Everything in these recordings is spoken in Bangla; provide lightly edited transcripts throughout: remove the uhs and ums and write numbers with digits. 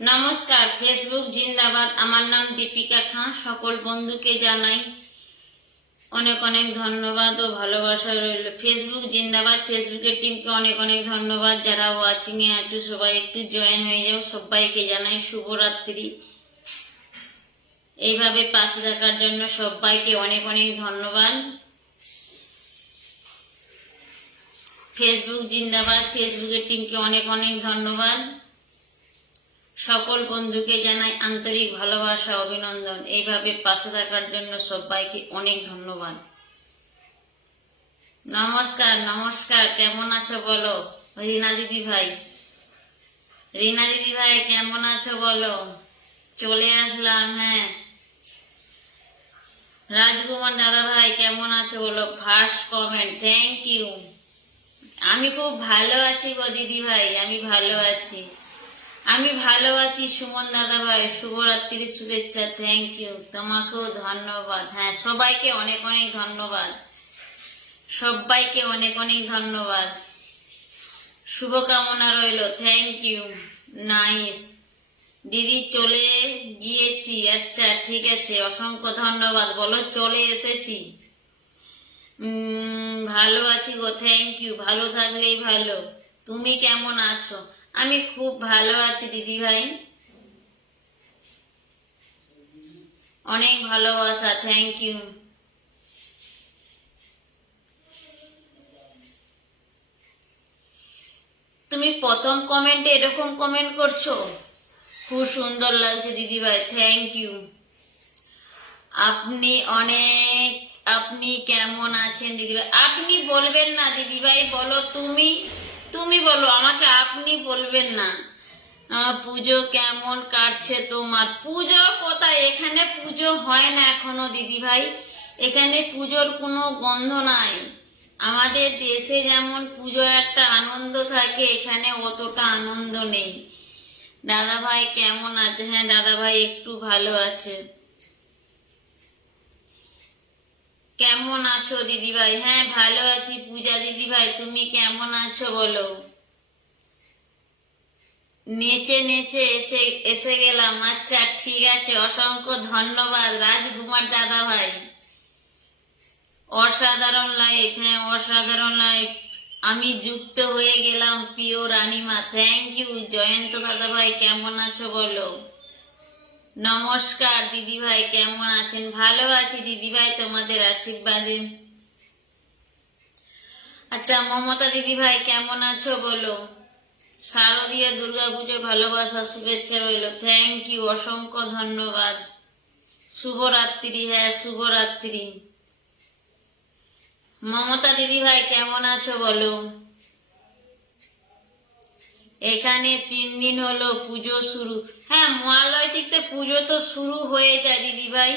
নমস্কার, ফেসবুক জিন্দাবাদ। আমার নাম দীপিকা খাঁ। সকল বন্ধুকে জানাই অনেক অনেক ধন্যবাদ ও ভালোবাসা রইল। ফেসবুক জিন্দাবাদ, ফেসবুকের টিমকে অনেক অনেক ধন্যবাদ। যারা ওয়াচিং এ আছো সবাই একটু জয়েন হয়ে যাও। সবাইকে জানাই শুভরাত্রি। এইভাবে পাশে থাকার জন্য সবাইকে অনেক অনেক ধন্যবাদ। ফেসবুক জিন্দাবাদ, ফেসবুকের টিমকে অনেক অনেক ধন্যবাদ। সকল বন্ধুকে জানাই আন্তরিক ভালোবাসা, অভিনন্দন। এইভাবে পাশে থাকার জন্য সবাইকে অনেক ধন্যবাদ। নমস্কার নমস্কার, কেমন আছো বলো রীনা দিদি ভাই? রীনা দিদি ভাই কেমন আছো বলো? চলে আসলাম। হ্যাঁ, রাজকুমার দাদা ভাই কেমন আছো বলো? First comment, thank you. আমি খুব ভালো আছি গো দিদি ভাই, আমি ভালো আছি, আমি ভালো আছি। সুমন দাদা ভাই শুভরাত্রির শুভেচ্ছা, থ্যাংক ইউ। তোমাকেও ধন্যবাদ। হ্যাঁ, সবাইকে অনেক অনেক ধন্যবাদ, সবাইকে অনেক অনেক ধন্যবাদ। শুভকামনা রইল, থ্যাংক ইউ। নাইস দিদি, চলে গিয়েছি। আচ্ছা ঠিক আছে, অসংখ্য ধন্যবাদ। বলো চলে এসেছি। ভালো আছি গো, থ্যাংক ইউ। ভালো থাকলেই ভালো। তুমি কেমন আছো? আমি খুব ভালো আছি দিদি ভাই, অনেক ভালোবাসা, থ্যাংক ইউ। তুমি প্রথম কমেন্টে এরকম কমেন্ট করছো, খুব সুন্দর লাগছে দিদি ভাই, থ্যাংক ইউ। আপনি অনেক, আপনি কেমন আছেন দিদি ভাই? আপনি বলবেন না দিদি ভাই, বলো তুমি, তুমি বলো, আমাকে আপনি বলবেন না। পুজো কেমন কাটছে তোমার? পুজো কোথায়? এখানে পুজো হয় না এখনো দিদি ভাই, এখানে পুজোর কোনো গন্ধ নাই। আমাদের দেশে যেমন পুজো একটা আনন্দ থাকে, এখানে অতটা আনন্দ নেই। দাদা ভাই কেমন আছে? হ্যাঁ দাদা ভাই একটু ভালো আছে। কেমন আছো দিদি ভাই? হ্যাঁ ভালো আছি। পূজা দিদি ভাই তুমি কেমন আছো বলো? নেচে নেচে এসে গেলাম। আচ্ছা ঠিক আছে, অসংখ্য ধন্যবাদ রাজকুমার দাদা ভাই। অসাধারণ লাইফ, হ্যাঁ অসাধারণ লাইফ। আমি যুক্ত হয়ে গেলাম প্রিয় রানীমা, থ্যাংক ইউ। জয়ন্ত দাদা ভাই কেমন আছো বলো? নমস্কার দিদি ভাই, কেমন আছেন? ভালো আছি দিদি ভাই, তোমাদের আশীর্বাদে। আচ্ছা মমতা দিদি ভাই কেমন আছো বলো? শারদীয় দুর্গাপুজোর ভালোবাসা শুভেচ্ছা রইল, থ্যাংক ইউ, অসংখ্য ধন্যবাদ। শুভরাত্রি। হ্যাঁ শুভরাত্রি। মমতা দিদি ভাই কেমন আছো বলো? এখানে 3 দিন হলো পুজো শুরু। হ্যাঁ মহালয় থেকে পুজো তো শুরু হয়ে যায় দিদি ভাই।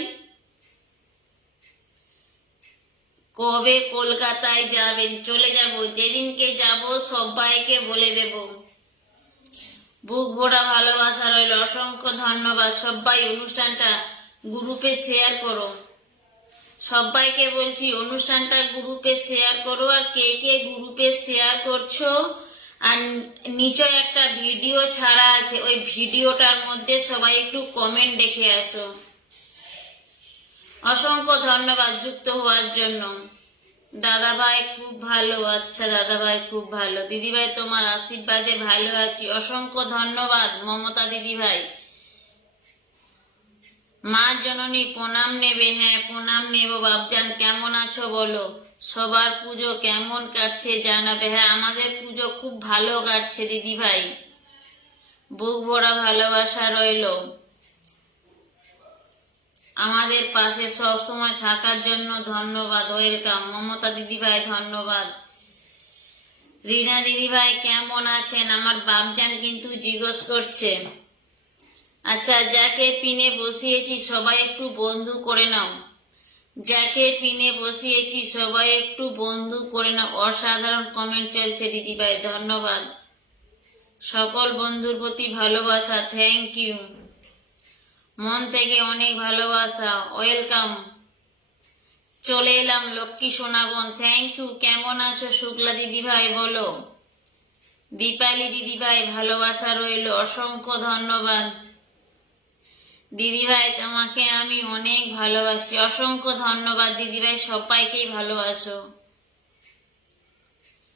কবে কলকাতায় যাবেন? চলে যাব, যেদিনকে যাব সবাইকে বলে দেব। বুক ভরা ভালোবাসা রইল, অসংখ্য ধন্যবাদ। সবাই অনুষ্ঠানটা গ্রুপে শেয়ার করো, সবাইকে বলছি অনুষ্ঠানটা গ্রুপে শেয়ার করো। আর কে কে গ্রুপে শেয়ার করছো, আর নিচে একটা ভিডিও ছাড়া আছে, ওই ভিডিওটার মধ্যে সবাই একটু কমেন্ট দেখে আসো। অসংখ্য ধন্যবাদ যুক্ত হওয়ার জন্য। দাদা ভাই খুব ভালো। আচ্ছা দাদা ভাই খুব ভালো। দিদি ভাই তোমার আশীর্বাদে ভালো আছি, অসংখ্য ধন্যবাদ মমতা দিদি ভাই। মা জননী প্রণাম নেবে? হ্যাঁ প্রণাম নেব। বাবজান কেমন আছো বলো? সবার পুজো কেমন কাটছে জানাবে। হ্যাঁ আমাদের পুজো খুব ভালো কাটছে দিদি ভাই, বুক ভরা ভালোবাসা রইল। আমাদের পাশে সব সময় থাকার জন্য ধন্যবাদ, ওয়েলকাম। মমতা দিদি ভাই ধন্যবাদ। রীনা দিদি ভাই কেমন আছেন? আমার বাবজান কিন্তু জিজ্ঞেস করছে। আচ্ছা যাকে পিনে বসিয়েছি সবাই একটু বন্ধু করে নাও, যাকে পিনে বসিয়েছি সবাই একটু বন্ধু করে নাও। অসাধারণ কমেন্ট চলছে দিদি ভাই, ধন্যবাদ। সকল বন্ধুর প্রতি ভালোবাসা, থ্যাংক ইউ, মন থেকে অনেক ভালোবাসা, ওয়েলকাম। চলে এলাম লক্ষ্মী সোনাবন, থ্যাংক ইউ। কেমন আছো শুক্লা দিদি ভাই বলো? দীপালি দিদিভাই ভালোবাসা রইল, অসংখ্য ধন্যবাদ। দিদিভাই তোমাকে আমি অনেক ভালোবাসি, অসংখ্য ধন্যবাদ দিদিভাই, সবাইকেই ভালোবাসো,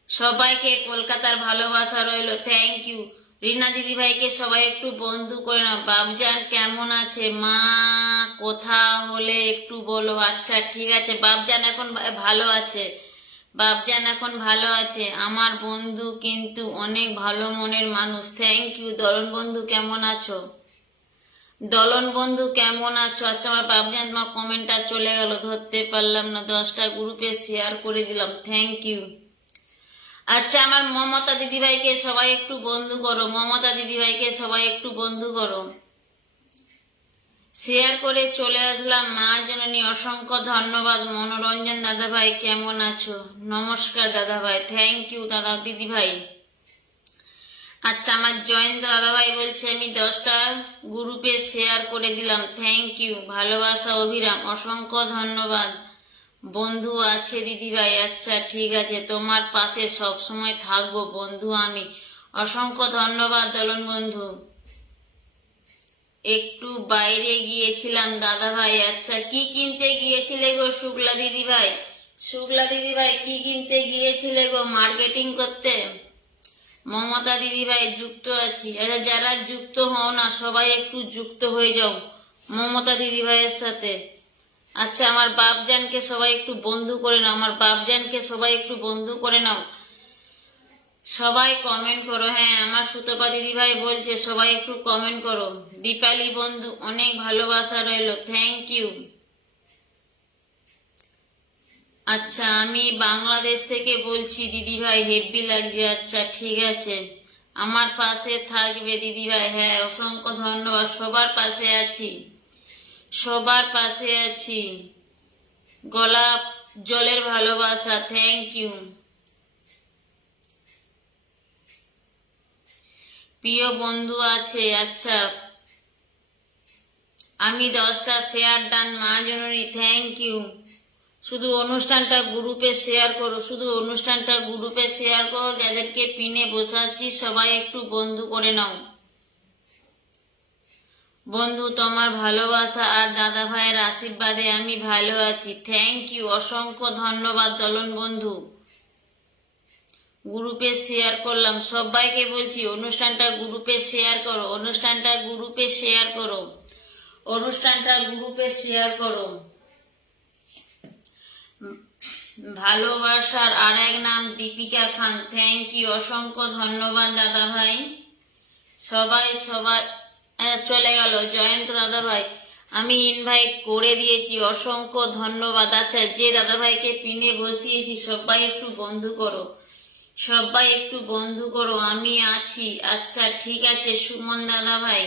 সবাইকে কলকাতার ভালোবাসা রইল, থ্যাংক ইউ। রিনা দিদিভাইকে সবাই একটু বন্ধু করে নাও। বাবজান কেমন আছে মা, কোথা হলে একটু বলো। আচ্ছা ঠিক আছে, বাবজান এখন ভালো আছে, বাবজান এখন ভালো আছে। আমার বন্ধু কিন্তু অনেক ভালো মনের মানুষ, থ্যাংক ইউ। দলন বন্ধু কেমন আছো, দলন বন্ধু কেমন আছো? আচ্ছা আমার বাবজান তোমার কমেন্টটা চলে গেল, ধরতে পারলাম না, 10টা গ্রুপে শেয়ার করে দিলাম, থ্যাংক ইউ। আচ্ছা আমার মমতা দিদিভাইকে সবাই একটু বন্ধু করো, মমতা দিদিভাইকে সবাই একটু বন্ধু করো, শেয়ার করে চলে আসলাম। মা জননী অসংখ্য ধন্যবাদ। মনোরঞ্জন দাদাভাই কেমন আছো? নমস্কার দাদাভাই, থ্যাংক ইউ দাদা দিদিভাই। আচ্ছা আমার জয়ন্ত দাদাভাই বলছে আমি 10টা গ্রুপে শেয়ার করে দিলাম, থ্যাংক ইউ। ভালোবাসা অভিরাম, অসংখ্য ধন্যবাদ। বন্ধু আছে দিদিভাই, আচ্ছা ঠিক আছে, তোমার পাশে সব সময় থাকবো বন্ধু আমি, অসংখ্য ধন্যবাদ দলন বন্ধু। একটু বাইরে গিয়েছিলাম দাদাভাই, আচ্ছা কি কিনতে গিয়েছিলে গো শুক্লা দিদিভাই? শুক্লা দিদিভাই কি কিনতে গিয়েছিলে গো? মার্কেটিং করতে? মমতা দিদিভাই যুক্ত আছি, আচ্ছা যারা যুক্ত হও না সবাই একটু যুক্ত হয়ে যাও মমতা দিদিভাইয়ের সাথে। আচ্ছা আমার বাপজানকে সবাই একটু বন্ধু করে নাও, আমার বাপজানকে সবাই একটু বন্ধু করে নাও, সবাই কমেন্ট করো। হ্যাঁ আমার সুতপা দিদিভাই বলছে সবাই একটু কমেন্ট করো। দীপালি বন্ধু অনেক ভালোবাসা রইল, থ্যাংক ইউ। আচ্ছা আমি বাংলাদেশ থেকে বলছি দিদিভাই, হেব্বি লাগছে, আচ্ছা ঠিক আছে, আমার পাশে থাকবে দিদিভাই, হ্যাঁ অসংখ্য ধন্যবাদ, সবার পাশে আছি, সবার পাশে আছি। গোলাপ জলের ভালোবাসা, থ্যাংক ইউ। প্রিয় বন্ধু আছে, আচ্ছা আমি 10টা শেয়ার ডান মা জননী, থ্যাংক ইউ। শুধু অনুষ্ঠানটা গ্রুপে শেয়ার করো, শুধু অনুষ্ঠানটা গ্রুপে শেয়ার করো, যাদেরকে পিনে বসাচ্ছি সবাই একটু বন্ধু করে নাও। বন্ধু তোমার ভালোবাসা আর দাদা ভাইয়ের আশীর্বাদে আমি ভালো আছি, থ্যাংক ইউ, অসংখ্য ধন্যবাদ দলন বন্ধু। গ্রুপে শেয়ার করলাম, সবাইকে বলছি অনুষ্ঠানটা গ্রুপে শেয়ার করো, অনুষ্ঠানটা গ্রুপে শেয়ার করো, অনুষ্ঠানটা গ্রুপে শেয়ার করো। ভালোবাসার আর এক নাম দীপিকা খান, থ্যাংক ইউ, অসংখ্য ধন্যবাদ দাদা ভাই। সবাই সবাই চলে গেল। জয়ন্ত দাদা ভাই আমি ইনভাইট করে দিয়েছি, অসংখ্য ধন্যবাদ। আচ্ছা যে দাদা ভাইকে পিনে বসিয়েছি সবাই একটু বন্ধু করো, সবাই একটু বন্ধু করো, আমি আছি। আচ্ছা ঠিক আছে সুমন দাদা ভাই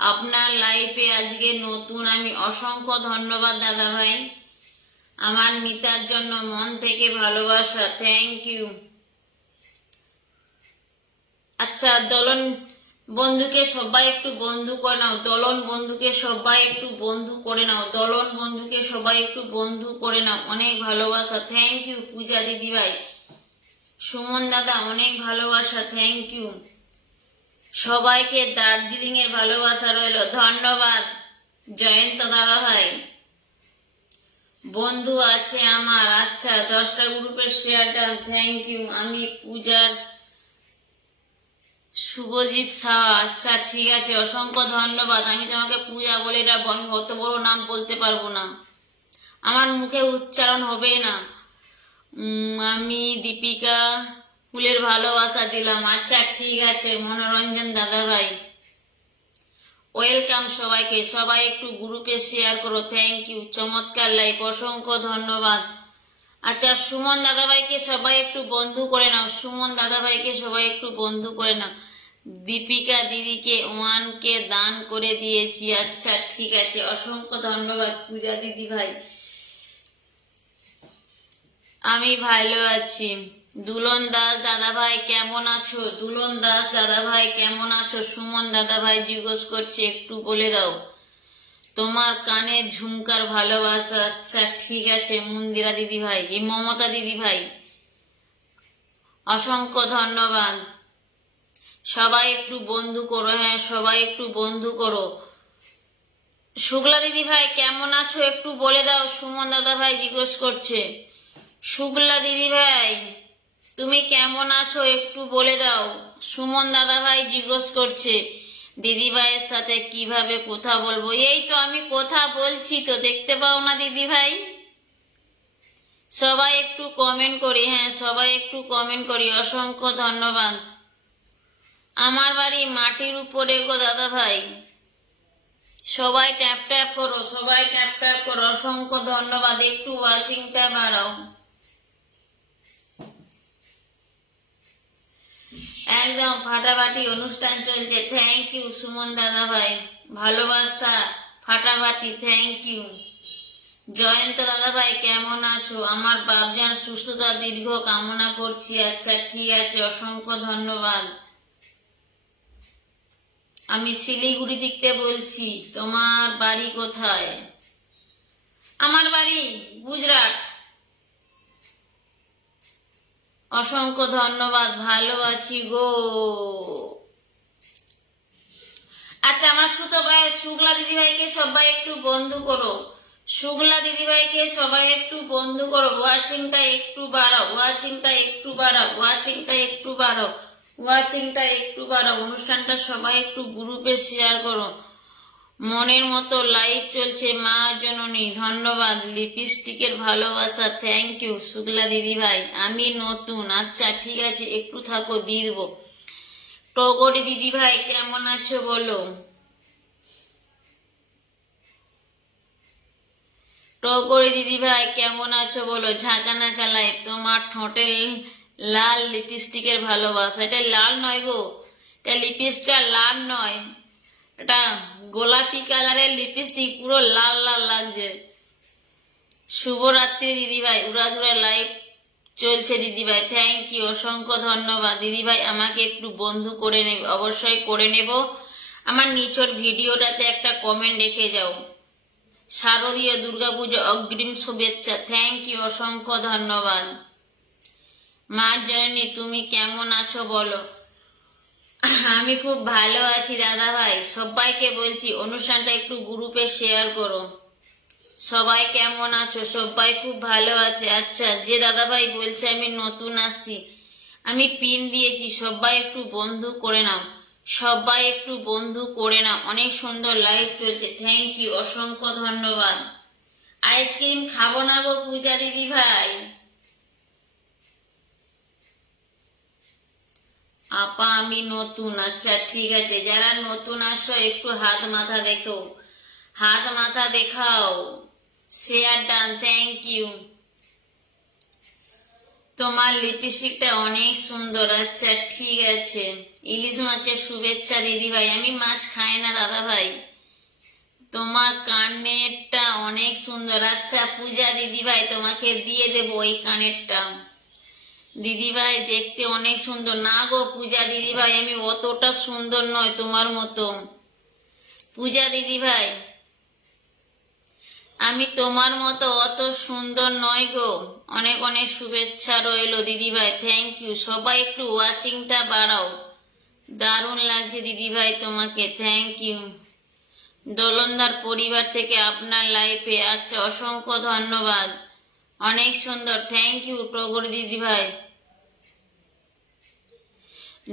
আপনার লাইফে আজকে নতুন আমি, অসংখ্য ধন্যবাদ দাদা ভাই। আমার মিতার জন্য মন থেকে ভালোবাসা, থ্যাংক ইউ। আচ্ছা দলন বন্ধুকে সবাই একটু বন্ধু করে নাও, দলন বন্ধুকে সবাই একটু বন্ধু করে নাও, দলন বন্ধুকে সবাই একটু বন্ধু করে নাও, অনেক ভালোবাসা, থ্যাংক ইউ। পূজা দিদি ভাই, সুমন দাদা অনেক ভালোবাসা, থ্যাংক ইউ। সবাইকে দার্জিলিং এর ভালোবাসা রইল, ধন্যবাদ। জয়ন্ত দাদা ভাই বন্ধু আছে আমার, আচ্ছা 10টা গ্রুপের শেয়ার ডান, থ্যাংক ইউ। আমি পূজার শুভজিৎ শাহ, আচ্ছা ঠিক আছে অসংখ্য ধন্যবাদ। আমি তোমাকে পূজা বলে এটা আমি অত বড় নাম বলতে পারবো না, আমার মুখে উচ্চারণ হবে না। আমি দীপিকা ফুলের ভালোবাসা দিলাম, আচ্ছা ঠিক আছে। মনোরঞ্জন দাদা ভাই ওয়েলকাম সবাইকে, সবাই একটু গ্রুপে শেয়ার করো, থ্যাংক ইউ। চমৎকার লাইফ, অসংখ্য ধন্যবাদ। আচ্ছা সুমন দাদাভাইকে সবাই একটু বন্ধু করে নাও, সুমন দাদাভাইকে সবাই একটু বন্ধু করে নাও। দীপিকা দিদিকে 1K দান করে দিয়েছি, আচ্ছা ঠিক আছে অসংখ্য ধন্যবাদ পূজা দিদি ভাই। আমি ভালো আছি। দুলন দাস দাদা ভাই কেমন আছো? দুলন দাস দাদা ভাই কেমন আছো? সুমন দাদা ভাই জিজ্ঞেস করছে একটু বলে দাও তোমার কানে ঝুমকার ভালোবাসা, আচ্ছা ঠিক আছে। মন্দিরা দিদি ভাই, এই মমতা দিদি ভাই অসংখ্য ধন্যবাদ। সবাই একটু বন্ধু করো, হ্যাঁ সবাই একটু বন্ধু করো। শুক্লা দিদি ভাই কেমন আছো একটু বলে দাও, সুমন দাদা ভাই জিজ্ঞেস করছে। শুক্লা দিদি ভাই তুমি কেমন আছো একটু বলে দাও, সুমন দাদা ভাই জিজ্ঞেস করছে। দিদি ভাইয়ের সাথে কিভাবে কথা বলবো, এই তো আমি কথা বলছি তো, দেখতে পাও না দিদি ভাই? সবাই একটু কমেন্ট করি, হ্যাঁ সবাই একটু কমেন্ট করি। অসংখ্য ধন্যবাদ। আমার বাড়ি মাটির উপরে গো দাদা ভাই। সবাই ট্যাপ ট্যাপ করো, সবাই ট্যাপ ট্যাপ করো। অসংখ্য ধন্যবাদ, একটু ওয়াচিংটা বাড়াও। একদম ফাটাফাটি অনুষ্ঠান চলছে। থ্যাংক ইউ সুমন দাদা ভাই, ভালোবাসা ফাটাফাটি, থ্যাংক ইউ। জয়ন্ত দাদা ভাই কেমন আছো? আমার বাপজান সুস্থতা দীর্ঘ কামনা করছি। আচ্ছা ঠিক আছে, অসংখ্য ধন্যবাদ। আমি শিলিগুড়ি থেকে বলছি, তোমার বাড়ি কোথায়? আমার বাড়ি গুজরাট। অসংখ্য ধন্যবাদ, ভালো আছি গো। আচ্ছা আমার সুতো ভাই শুক্লা দিদি ভাইকে সবাই একটু বন্ধু করো, শুক্লা দিদি ভাইকে সবাই একটু বন্ধু করো। ওয়াচিংটা একটু বাড়াও, ওয়াচিংটা একটু বাড়াও, ওয়াচিংটা একটু বাড়াও, ওয়াচিংটা একটু বাড়াও। অনুষ্ঠানটা সবাই একটু গ্রুপে শেয়ার করো। মনের মতো লাইভ চলছে মা জননী, ধন্যবাদ। লিপস্টিকের ভালোবাসা, থ্যাংক ইউ শুক্লা দিদি ভাই। আমি নতুন, আচ্ছা ঠিক আছে একটু থাকো দিয়ে দেবো। টগরি দিদি ভাই কেমন আছো বলো, টগরি দিদি ভাই কেমন আছো বলো। ঝাঁকানা কালাই তোমার ঠোঁটে লাল লিপস্টিকের ভালোবাসা। এটা লাল নয় গো, এটা লিপস্টিকটা লাল নয়, এটা গোলাপি কালারের লিপস্টিক, পুরো লাল লাল লাগছে। শুভরাত্রি দিদি ভাই, উড়াধুরা লাইভ চলছে দিদি ভাই, থ্যাংক ইউ অসংখ্য ধন্যবাদ। দিদি ভাই আমাকে একটু বন্ধু করে নেবে, অবশ্যই করে নেব। আমার নিচের ভিডিওটাতে একটা কমেন্ট রেখে যাও। শারদীয় দুর্গাপুজো অগ্রিম শুভেচ্ছা, থ্যাংক ইউ অসংখ্য ধন্যবাদ। মা জননী তুমি কেমন আছো বলো। আমি খুব ভালো আছি দাদা ভাই। সবাইকে বলছি অনুষ্ঠানটা একটু গ্রুপে শেয়ার করো। সবাই কেমন আছো? সবাই খুব ভালো আছে। আচ্ছা যে দাদা ভাই বলছে আমি নতুন আসছি, আমি পিন দিয়েছি, সবাই একটু বন্ধু করে নাও, সবাই একটু বন্ধু করে নাও। অনেক সুন্দর লাইভ চলছে, থ্যাংক ইউ অসংখ্য ধন্যবাদ। আইসক্রিম খাবো না গো পূজা দিদি ভাই। আপা আমি নতুন, আচ্ছা ঠিক আছে। যারা নতুন আসো একটু হাত মাথা দেখো, হাত মাথা দেখাও। Share done, thank you. তোমার লিপস্টিকটা অনেক সুন্দর, আচ্ছা ঠিক আছে। ইলিশ মাছের শুভেচ্ছা দিদি ভাই। আমি মাছ খাই না দাদা ভাই। তোমার কানেরটা অনেক সুন্দর, আচ্ছা পূজা দিদি ভাই তোমাকে দিয়ে দেবো ওই কানেরটা। দিদি ভাই দেখতে অনেক সুন্দর। না গো পূজা দিদি ভাই আমি অতটা সুন্দর নয় তোমার মতো। পূজা দিদি ভাই আমি তোমার মতো অত সুন্দর নয় গো। অনেক অনেক শুভেচ্ছা রইলো দিদি ভাই, থ্যাংক ইউ। সবাই একটু ওয়াচিংটা বাড়াও, দারুণ লাগছে দিদি ভাই তোমাকে, থ্যাংক ইউ। দোলনদার পরিবার থেকে আপনার লাইফে, আচ্ছা অসংখ্য ধন্যবাদ, অনেক সুন্দর, থ্যাংক ইউ টগর দিদি ভাই।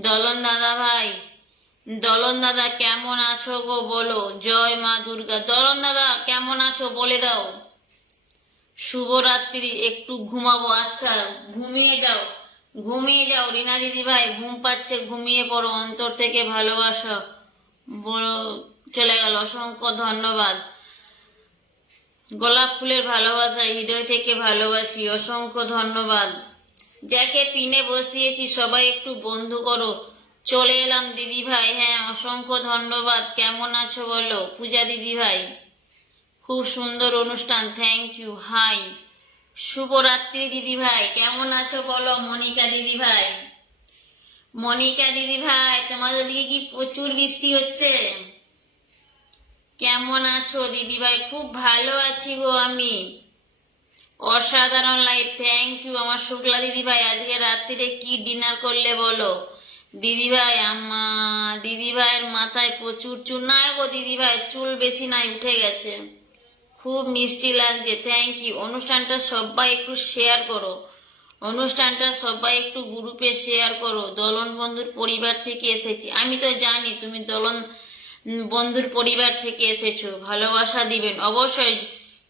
দলন দাদা ভাই, দলন দাদা কেমন আছো গো বলো। জয় মা দুর্গা। দলন দাদা কেমন আছো বলে দাও। শুভরাত্রি, একটু ঘুমাবো, আচ্ছা ঘুমিয়ে যাও, ঘুমিয়ে যাও রিনা দিদি ভাই, ঘুম পাচ্ছে ঘুমিয়ে পড়ো। অন্তর থেকে ভালোবাসা বলো, চলে গেল, অসংখ্য ধন্যবাদ। গোলাপ ফুলের ভালোবাসা, হৃদয় থেকে ভালোবাসি, অসংখ্য ধন্যবাদ। যাকে পিনে বসিয়েছি সবাই একটু বন্ধু করো। চলে এলাম দিদি ভাই, হ্যাঁ অসংখ্য ধন্যবাদ। কেমন আছো বলো পূজা দিদি ভাই, খুব সুন্দর অনুষ্ঠান, থ্যাংক ইউ। হাই শুভরাত্রি দিদি ভাই, কেমন আছো বলো। মনিকা দিদি ভাই, মনিকা দিদি ভাই তোমাদের দিকে কি প্রচুর বৃষ্টি হচ্ছে? কেমন আছো দিদি ভাই? খুব ভালো আছি গো আমি। অসাধারণ লাইভ, থ্যাংক ইউ আমার শুক্লা দিদি ভাই। আজকে রাত্রিরে কি ডিনার করলে বলো দিদি ভাই? দিদি ভাইয়ের মাথায় প্রচুর চুল নাই গো দিদি ভাই, চুল বেশি নাই, উঠে গেছে। খুব মিষ্টি লাগছে, থ্যাংক ইউ। অনুষ্ঠানটা সবাই একটু শেয়ার করো, অনুষ্ঠানটা সবাই একটু গ্রুপে শেয়ার করো। দলন বন্ধুর পরিবার থেকে এসেছি, আমি তো জানি তুমি দলন বন্ধুর পরিবার থেকে এসেছো, ভালোবাসা দিবেন অবশ্যই।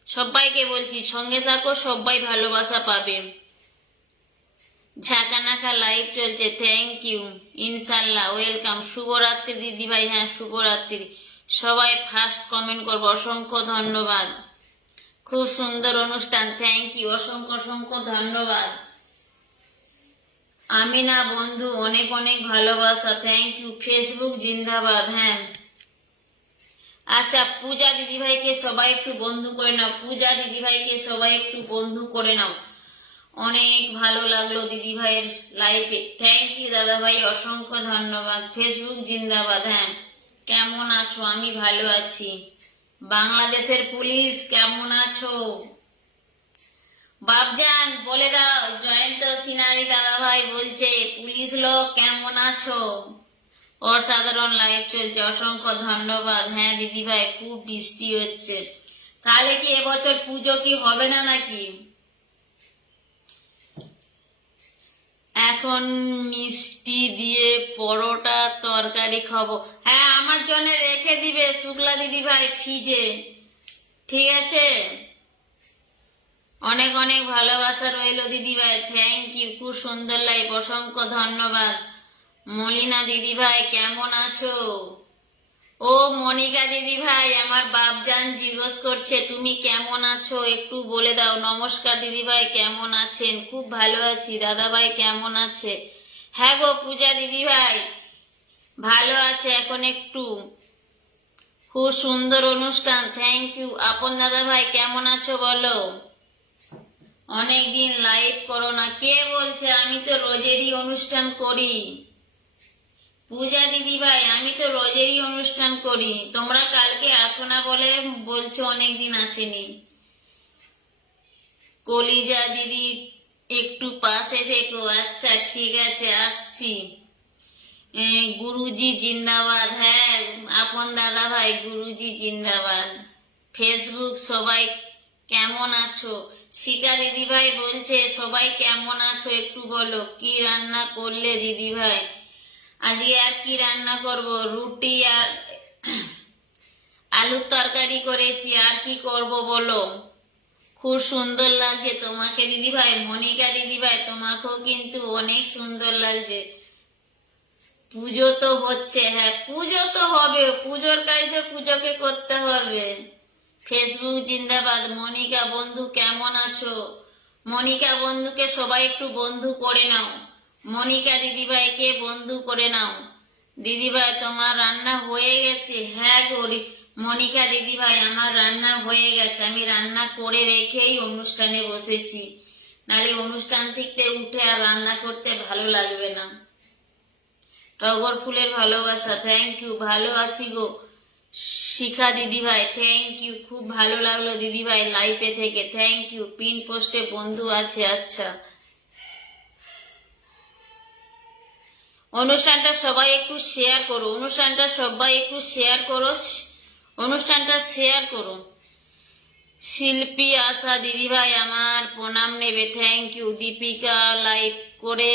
সবাইকে বলছি সঙ্গে থাকো, সবাই ভালোবাসা পাবে। ঝাঁকানাকা লাইভ চলছে, থ্যাংক ইউ, ইনশাল্লাহ ওয়েলকাম। শুভরাত্রি দিদি ভাই, হ্যাঁ শুভরাত্রি। সবাই ফার্স্ট কমেন্ট করবো, অসংখ্য ধন্যবাদ। খুব সুন্দর অনুষ্ঠান, থ্যাংক ইউ, অসংখ্য অসংখ্য ধন্যবাদ। আমিনা বন্ধু অনেক অনেক ভালোবাসা, থ্যাংক ইউ। ফেসবুক জিন্দাবাদ, হ্যাঁ। আচ্ছা পূজা দিদি ভাইকে সবাই একটু বন্ধু করে নাও, পূজা দিদি ভাইকে সবাই একটু বন্ধু করে নাও। অনেক ভালো লাগলো দিদি ভাইয়ের লাইভে, থ্যাংক ইউ দাদা ভাই, অসংখ্য ধন্যবাদ। ফেসবুক জিন্দাবাদ, হ্যাঁ। কেমন আছো? আমি ভালো আছি। বাংলাদেশের পুলিশ কেমন আছো? বাবজান বলে দাও। জয়ন্ত সিনারি দাদা ভাই বলছে পুলিশ লোক কেমন আছো? অসাধারণ লাইভ চলছে, অসংখ্য ধন্যবাদ। হ্যাঁ দিদি ভাই খুব বৃষ্টি হচ্ছে, তাহলে কি এবছর পুজো কি হবে না নাকি? এখন মিষ্টি দিয়ে পরোটা তরকারি খাবো, হ্যাঁ আমার জন্য রেখে দিবে শুক্লা দিদি ভাই ফ্রিজে, ঠিক আছে? অনেক অনেক ভালোবাসা রইলো দিদি ভাই, থ্যাংক ইউ। খুব সুন্দর লাইভ, অসংখ্য ধন্যবাদ। মলিনা দিদি ভাই কেমন আছো? ও মনিকা দিদি ভাই আমার বাপজান জিজ্ঞেস করছে তুমি কেমন আছো, একটু বলে দাও। নমস্কার দিদি ভাই, কেমন আছেন? খুব ভালো আছি। দাদা ভাই কেমন আছে? হ্যাঁ গো পূজা দিদি ভাই ভালো আছে এখন একটু। খুব সুন্দর অনুষ্ঠান, থ্যাংক ইউ। আপন দাদা ভাই কেমন আছো বলো? অনেকদিন লাইভ করো না, কে বলছে? আমি তো রোজেরই অনুষ্ঠান করি। পূজা দিদি ভাই আমি তো রোজেরই অনুষ্ঠান করি, তোমরা কালকে আসো না বলে বলছো অনেকদিন আসেনি। কলিজা দিদি একটু পাশে থেকো, আচ্ছা ঠিক আছে আসছি। গুরুজি জিন্দাবাদ, হ্যাঁ আপন দাদা ভাই গুরুজি জিন্দাবাদ। ফেসবুক সবাই কেমন আছো? শিকা দিদি ভাই বলছে সবাই কেমন আছো একটু বলো। কি রান্না করলে দিদি ভাই? আজকে আর কি রান্না করব, রুটি আর আলুর তরকারি করেছি, আর কি করব বলো? খুব সুন্দর লাগছে তোমাকে দিদি ভাই। মনিকা দিদি ভাই তোমাকেও কিন্তু অনেক সুন্দর লাগছে। পুজো তো হচ্ছে, হ্যাঁ পুজো তো হবে, পুজোর কাজ তো পুজোকে করতে হবে। ফেসবুক জিন্দাবাদ। মনিকা বন্ধু কেমন আছো? মনিকা বন্ধুকে সবাই একটু বন্ধু করে নাও, মনিকা দিদিভাইকে বন্ধু করে নাও। দিদিভাই তোমার রান্না হয়ে গেছে? হ্যাঁ গরি মনিকা দিদিভাই আমার রান্না হয়ে গেছে, আমি রান্না করে রেখেই অনুষ্ঠানে বসেছি, নালে অনুষ্ঠান থেকে উঠে আর রান্না করতে ভালো লাগবে না। টগর ফুলের ভালোবাসা, থ্যাংক ইউ। ভালো আছি গো শিখা দিদিভাই, থ্যাংক ইউ। খুব ভালো লাগলো দিদিভাই লাইভে থেকে, থ্যাংক ইউ। পিন পোস্টে বন্ধু আছে, আচ্ছা। অনুষ্ঠানটা সবাই একটু শেয়ার করো, অনুষ্ঠানটা সবাই একটু শেয়ার করো, অনুষ্ঠানটা শেয়ার করো। শিল্পী আশা দিদিভাই আমার প্রণাম নেবে, থ্যাংক ইউ। দীপিকা লাইভ করে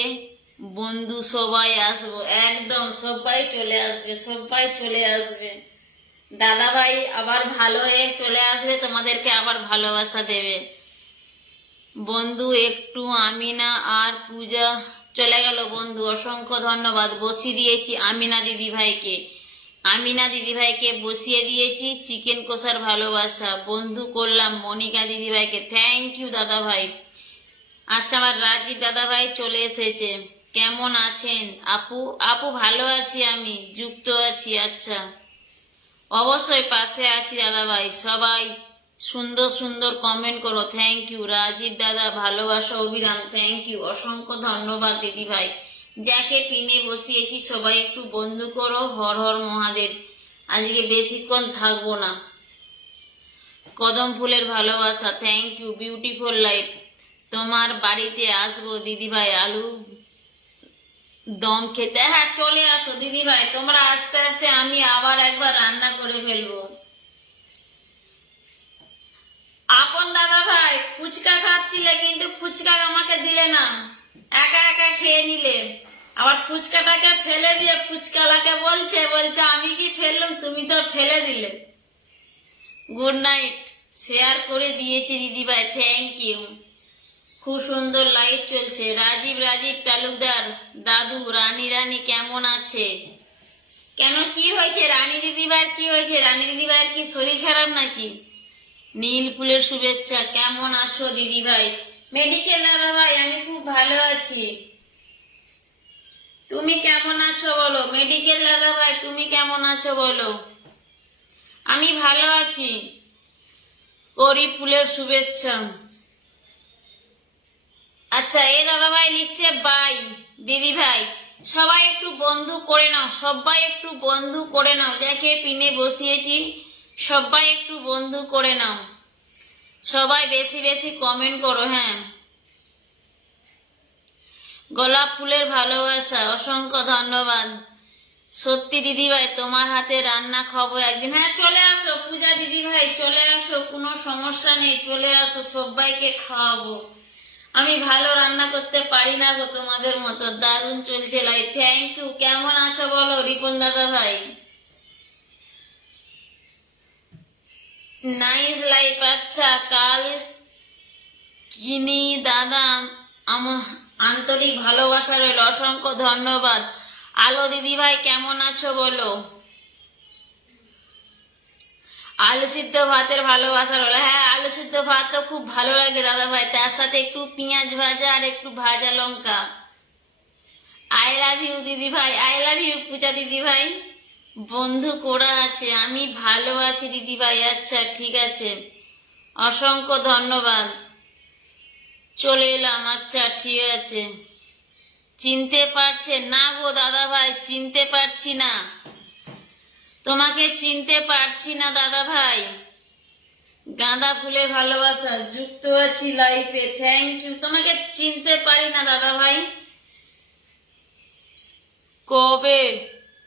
বন্ধু সবাই আসবো, একদম সবাই চলে আসবে, সবাই চলে আসবে। দাদা ভাই আবার ভালো হয়ে চলে আসবে, তোমাদেরকে আবার ভালোবাসা দেবে। বন্ধু একটু আমিনা আর পূজা চলে গেল বন্ধু, অসংখ্য ধন্যবাদ। বসিয়ে দিয়েছি আমিনা দিদি ভাইকে, আমিনা দিদি ভাইকে বসিয়ে দিয়েছি। চিকেন কষার ভালোবাসা বন্ধু করলাম মনিকা দিদি ভাইকে, থ্যাংক ইউ দাদা ভাই। আচ্ছা আমার রাজীব দাদা ভাই চলে এসেছে, কেমন আছেন আপু? আপু ভালো আছি, আমি যুক্ত আছি, আচ্ছা অবশ্যই পাশে আছি দাদা ভাই। সবাই সুন্দর সুন্দর কমেন্ট করো, থ্যাংক ইউ। রাজীব দাদা ভালোবাসা অবিরাম, থ্যাংক ইউ, অসংখ্য ধন্যবাদ দিদি ভাই। যাকে পিনে বসিয়েছি সবাই একটু বন্ধু করো, হর হর মহাদেব। আজকে বেশিক্ষণ থাকবো না। কদম ফুলের ভালোবাসা, থ্যাংক ইউ। বিউটিফুল লাইফ, তোমার বাড়িতে আসবো দিদিভাই আলু দম খেতে। হ্যাঁ চলে আসো দিদিভাই, তোমরা আস্তে আস্তে আমি আবার একবার রান্না করে ফেলবো। আপন দাদা ভাই ফুচকা খাচ্ছিলে কিন্তু ফুচকা আমাকে দিলে না, একা একা খেয়ে নিলে। আবার ফুচকাটাকে ফেলে দিয়ে ফুচকালাকে বলছে আমি কি ফেললাম, তুমি তো ফেলে দিলে। গুড নাইট, শেয়ার করে দিয়েছি দিদিভাই, থ্যাংক ইউ। খুব সুন্দর লাইভ চলছে। রাজীব তালুকদার, দাদু রানী কেমন আছে? কেন কি হয়েছে রানী দিদিভাইয়ের, কি হয়েছে? রানী দিদিভাইয়ের কি শরীর খারাপ নাকি? নীল ফুলের শুভেচ্ছা, কেমন আছো দিদিভাই? মেডিকেল দাদা ভাই আমি খুব ভালো আছি, তুমি কেমন আছো বলো? মেডিকেল দাদা ভাই তুমি কেমন আছো বলো? আমি ভালো আছি। করি ফুলের শুভেচ্ছা। আচ্ছা এ দাদা ভাই লিখছে বাই দিদি ভাই, সবাই একটু বন্ধু করে নাও, সবাই একটু বন্ধু করে নাও, যাকে পিনে বসিয়েছি সবাই একটু বন্ধু করে নাও, সবাই বেশি বেশি কমেন্ট করো। হ্যাঁ গোলাপ ফুলের ভালোবাসা, অসংখ্য ধন্যবাদ। সত্যি দিদি ভাই তোমার হাতে রান্না খাবো একদিন। হ্যাঁ চলে আসো পূজা দিদি ভাই, চলে আসো, কোনো সমস্যা নেই, চলে আসো, সবাইকে খাওয়াবো। আমি ভালো রান্না করতে পারি না গো তোমাদের মতো। দারুণ চলছে লাইফ, থ্যাংক ইউ। কেমন আছো বলো রিপন দাদা ভাই? Nice life. আচ্ছা কাল কিনি দাদা, আমার আন্তরিক ভালোবাসা রইল, অসংখ্য ধন্যবাদ। আলো দিদি ভাই কেমন আছো বলো? আলু সিদ্ধ ভাতের ভালোবাসা রইল। হ্যাঁ আলু সিদ্ধ ভাত তো খুব ভালো লাগে দাদা ভাই, তার সাথে একটু পেঁয়াজ ভাজা আর একটু ভাজা লঙ্কা। আই লাভ ইউ দিদি ভাই, আই লাভ ইউ পূজা দিদি ভাই। বন্ধু করা আছে, আমি ভালো আছি দিদি ভাই। আচ্ছা ঠিক আছে, অসংখ্য ধন্যবাদ, চলে এলাম। আচ্ছা ঠিক আছে। চিনতে পারছে না গো দাদা ভাই, চিনতে পারছি না, তোমাকে চিনতে পারছি না দাদা ভাই। গাঁদা ফুলের ভালোবাসা, যুক্ত আছি লাইফে, থ্যাংক ইউ। তোমাকে চিনতে পারি না দাদা ভাই, কবে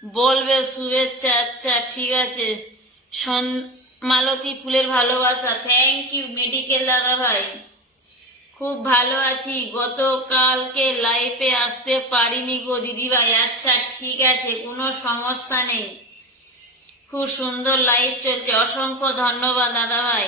বলবে শুভেচ্ছা? আচ্ছা ঠিক আছে। মালতী ফুলের ভালোবাসা, থ্যাংক ইউ। মেডিকেল দাদা ভাই খুব ভালো আছি, গতকালকে লাইফে আসতে পারিনি গো দিদি ভাই। আচ্ছা ঠিক আছে, কোনো সমস্যা নেই, খুব সুন্দর লাইভ চলছে, অসংখ্য ধন্যবাদ দাদা ভাই।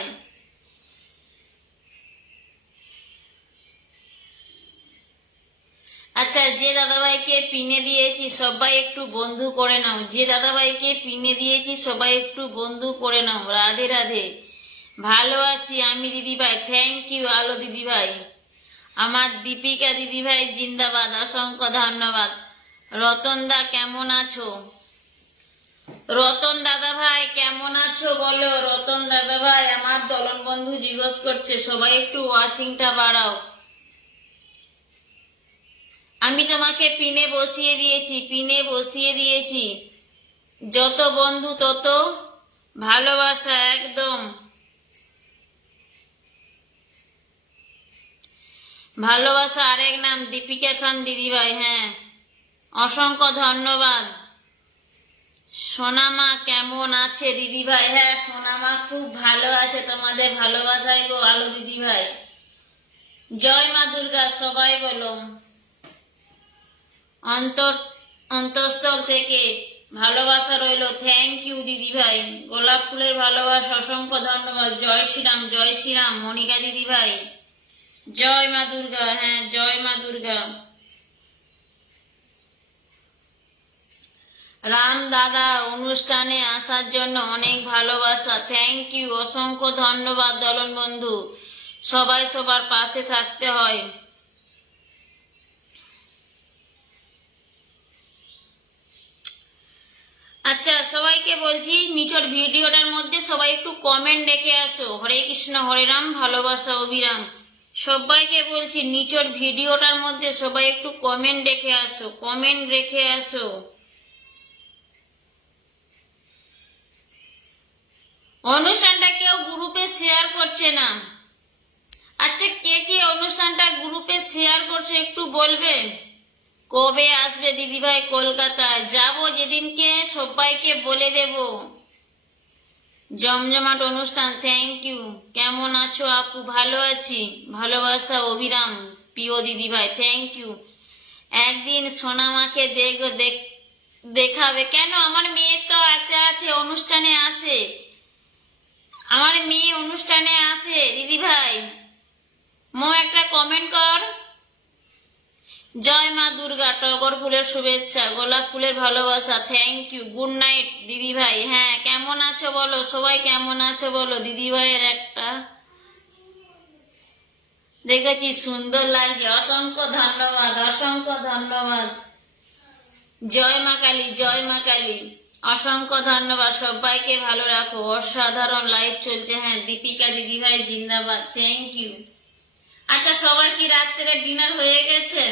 আচ্ছা যে দাদাভাইকে পিনে দিয়েছি সবাই একটু বন্ধু করে নাও, যে দাদাভাইকে পিনে দিয়েছি সবাই একটু বন্ধু করে নাও। রাধে রাধে, ভালো আছি আমি দিদি ভাই, থ্যাংক ইউ। আলো দিদি ভাই, আমার দীপিকা দিদি ভাই জিন্দাবাদ, অসংখ্য ধন্যবাদ। রতন দা কেমন আছো? রতন দাদা ভাই কেমন আছো বলো? রতন দাদা ভাই আমার দলন বন্ধু জিজ্ঞেস করছে, সবাই একটু ওয়াচিংটা বাড়াও। আমি তোমাকে পিনে বসিয়ে দিয়েছি, পিনে বসিয়ে দিয়েছি, যত বন্ধু তত ভালোবাসা, একদম ভালোবাসা আরেক নাম, দীপিকা খান দিদিভাই। হ্যাঁ অসংখ্য ধন্যবাদ। সোনামা কেমন আছে দিদিভাই? হ্যাঁ সোনামা খুব ভালো আছে, তোমাদের ভালোবাসায় গো আলো দিদিভাই। জয় মা দুর্গা সবাই বলো, অন্তঃস্থল থেকে ভালোবাসা রইল, থ্যাংক ইউ দিদি ভাই। গোলাপ ফুলের ভালোবাসা, অসংখ্য ধন্যবাদ। জয় শ্রীরাম, জয় শ্রীরাম মনিকা দিদি ভাই, জয় মা দুর্গা। হ্যাঁ জয় মা দুর্গা। রাম দাদা অনুষ্ঠানে আসার জন্য অনেক ভালোবাসা, থ্যাংক ইউ, অসংখ্য ধন্যবাদ। দলন বন্ধু সবাই সবার পাশে থাকতে হয়। আচ্ছা সবাইকে বলছি নিচের ভিডিওটার মধ্যে সবাই একটু কমেন্ট রেখে আসো, হরে কৃষ্ণ হরে রাম, ভালোবাসা অভিরাম। সবাইকে বলছি নিচের ভিডিওটার মধ্যে সবাই একটু কমেন্ট রেখে আসো, কমেন্ট রেখে আসো। অনুষ্ঠানটা কেউ গ্রুপে শেয়ার করছে না। আচ্ছা, কে কে অনুষ্ঠানটা গ্রুপে শেয়ার করছো একটু বলবে? কবে আসবে দিদিভাই কলকাতায়? যাবো যেদিনকে সবাইকে বলে দেব। জমজমাট অনুষ্ঠান, থ্যাংক ইউ। কেমন আছো আপু? ভালো আছি, ভালোবাসা অভিরাম। প্রিয় দিদিভাই, থ্যাংক ইউ। একদিন সোনামাকে দেখাবে কেন? আমার মেয়ে তো এতে আছে, অনুষ্ঠানে আসে, আমার মেয়ে অনুষ্ঠানে আসে দিদিভাই। একটা কমেন্ট কর। জয় মা দুর্গা, টগর ফুলের শুভেচ্ছা, গোলাপ ফুলের ভালোবাসা, থ্যাংক ইউ। গুড নাইট দিদিভাই। হ্যাঁ, কেমন আছো বলো, সবাই কেমন আছো বলো। দিদিভাইয়ের একটা দেখেছি, সুন্দর লাগছে, অসংখ্য ধন্যবাদ, অসংখ্য ধন্যবাদ। জয় মা কালী, জয় মা কালী, অসংখ্য ধন্যবাদ। সবাইকে ভালো রাখো, অসাধারণ লাইভ চলছে। হ্যাঁ, দীপিকা দিদিভাই জিন্দাবাদ, থ্যাংক ইউ। আচ্ছা, সবার কি রাত্রে ডিনার হয়ে গেছে?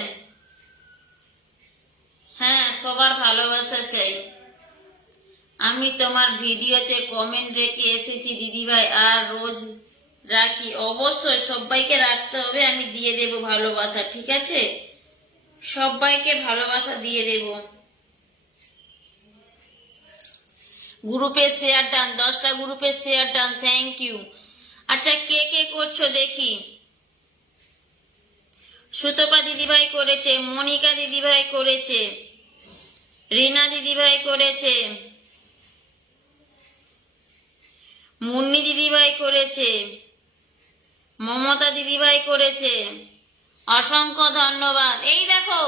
হ্যাঁ, সবার ভালোবাসা চাই। আমি তোমার ভিডিওতে কমেন্ট রেখে এসেছি দিদিভাই, আর রোজ রাখি। অবশ্যই সবাইকে রাখতে হবে, আমি দিয়ে দেব ভালোবাসা, ঠিক আছে? সবাইকে ভালোবাসা দিয়ে দেব। গ্রুপে শেয়ার ডান, 10টা গ্রুপে শেয়ার ডান, থ্যাংক ইউ। আচ্ছা, কে কে করছো দেখি। সুতপা দিদিভাই করেছে, মনিকা দিদিভাই করেছে, রিনা দিদিভাই করেছে, মুন্নি দিদিভাই করেছে, মমতা দিদিভাই করেছে, অসংখ্য ধন্যবাদ। এই দেখো,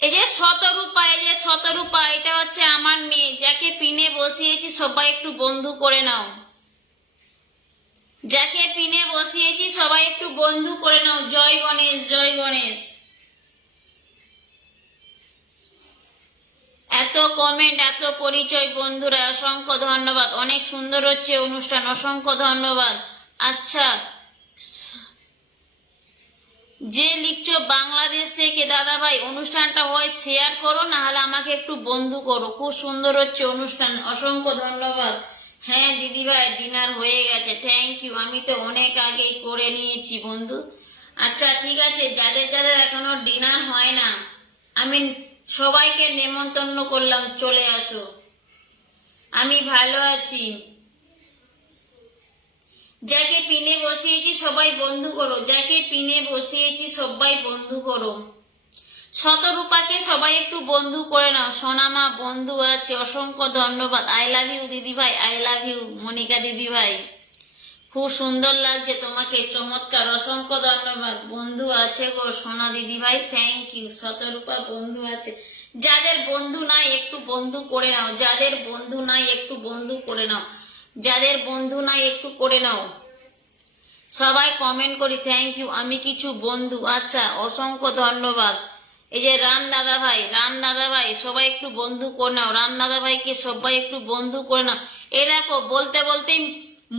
এই যে শতরূপা, এই যে শতরূপা, এটা হচ্ছে আমার মেয়ে, যাকে পিনে বসিয়েছি, সবাই একটু বন্ধু করে নাও। যাকে পিনে বসিয়েছি সবাই একটু বন্ধু করে নাও। জয় গণেশ, জয় গণেশ। এত কমেন্ট, এত পরিচয় বন্ধুরা, অসংখ্য ধন্যবাদ। অনেক সুন্দর হচ্ছে অনুষ্ঠান, অসংখ্য ধন্যবাদ। আচ্ছা, যে লিখছো বাংলাদেশ থেকে, দাদা ভাই অনুষ্ঠানটা হয় শেয়ার করো, না হলে আমাকে একটু বন্ধু করো। খুব সুন্দর হচ্ছে অনুষ্ঠান, অসংখ্য ধন্যবাদ। হ্যাঁ দিদিভাই, ডিনার হয়ে গেছে, থ্যাংক ইউ। আমি তো অনেক আগেই করে নিয়েছি বন্ধু। আচ্ছা ঠিক আছে, যাদের যাদের এখনো ডিনার হয় না, আমি সবাইকে নেমন্তন্ন করলাম, চলে আসো। আমি ভালো আছি। যাকে পিনে বসিয়েছি সবাই বন্ধু করো, যাকে পিনে বসিয়েছি সবাই বন্ধু করো। শতরূপাকে সবাই একটু বন্ধু করে নাও। সোনামা বন্ধু আছে, অসংখ্য ধন্যবাদ। আই লাভ ইউ দিদি ভাই, আই লাভ ইউ মনিকা দিদি ভাই। খুব সুন্দর লাগছে তোমাকে, চমৎকার, অসংখ্য ধন্যবাদ। বন্ধু আছে গো সোনা দিদি ভাই, থ্যাংক ইউ। শতরূপা বন্ধু আছে। যাদের বন্ধু নাই একটু বন্ধু করে নাও, যাদের বন্ধু নাই একটু বন্ধু করে নাও, যাদের বন্ধু নাই একটু করে নাও। সবাই কমেন্ট করি, থ্যাংক ইউ। আমি কিছু বন্ধু, আচ্ছা অসংখ্য ধন্যবাদ। এই যে রাম দাদা ভাই, রাম দাদা ভাই, সবাই একটু বন্ধু করে নাও। রাম দাদা ভাইকে সবাই একটু বন্ধু করে নাও। এই দেখো, বলতে বলতেই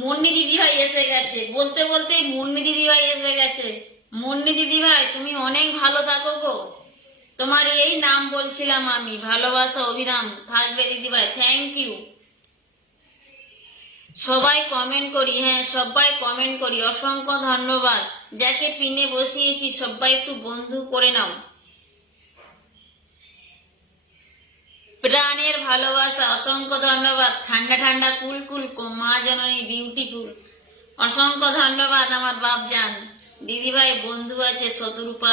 মুন্নি দিদি ভাই এসে গেছে, বলতে বলতেই মুন্নি দিদি ভাই এসে গেছে। মুন্নি দিদি ভাই, তুমি অনেক ভালো থাকো গো, তোমার এই নাম বলছিলাম আমি। ভালোবাসা অভিরাম থাকবে দিদি ভাই, থ্যাংক ইউ। সবাই কমেন্ট করি, হ্যাঁ সবাই কমেন্ট করি, অসংখ্য ধন্যবাদ। যাকে পিনে বসিয়েছি সবাই একটু বন্ধু করে নাও। প্রাণের ভালোবাসা, অসংখ্য ধন্যবাদ। ঠান্ডা ঠান্ডা কুল কুল, মা জননী বিউটিফুল, অসংখ্য ধন্যবাদ আমার বাপজান। দিদিভাই বন্ধু আছে শতরূপা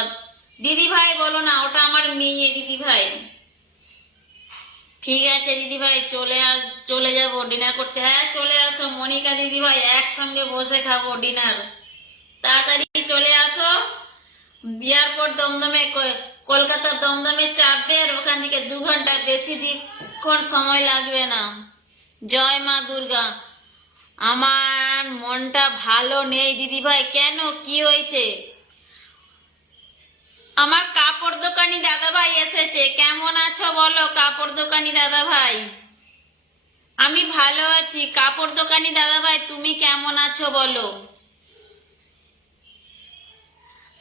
দিদিভাই, বলো না, ওটা আমার মেয়ে দিদিভাই। ঠিক আছে দিদিভাই, চলে যাব ডিনার করতে। হ্যাঁ চলে আসো মনিকা দিদিভাই, একসঙ্গে বসে খাবো ডিনার। তাড়াতাড়ি চলে আসো। এয়ারপোর্ট দমদমে, কলকাতার দমদমে চাপবে, আর ওখান থেকে 2 ঘন্টা, বেশি দিন সময় লাগবে না। জয় মা দুর্গা। আমার মনটা ভালো নেই দিদিভাই। কেন, কি হয়েছে? আমার কাপড় দোকানি দাদা ভাই এসেছে। কেমন আছো বলো কাপড় দোকানি দাদা ভাই? আমি ভালো আছি। কাপড় দোকানি দাদা ভাই, তুমি কেমন আছো বলো?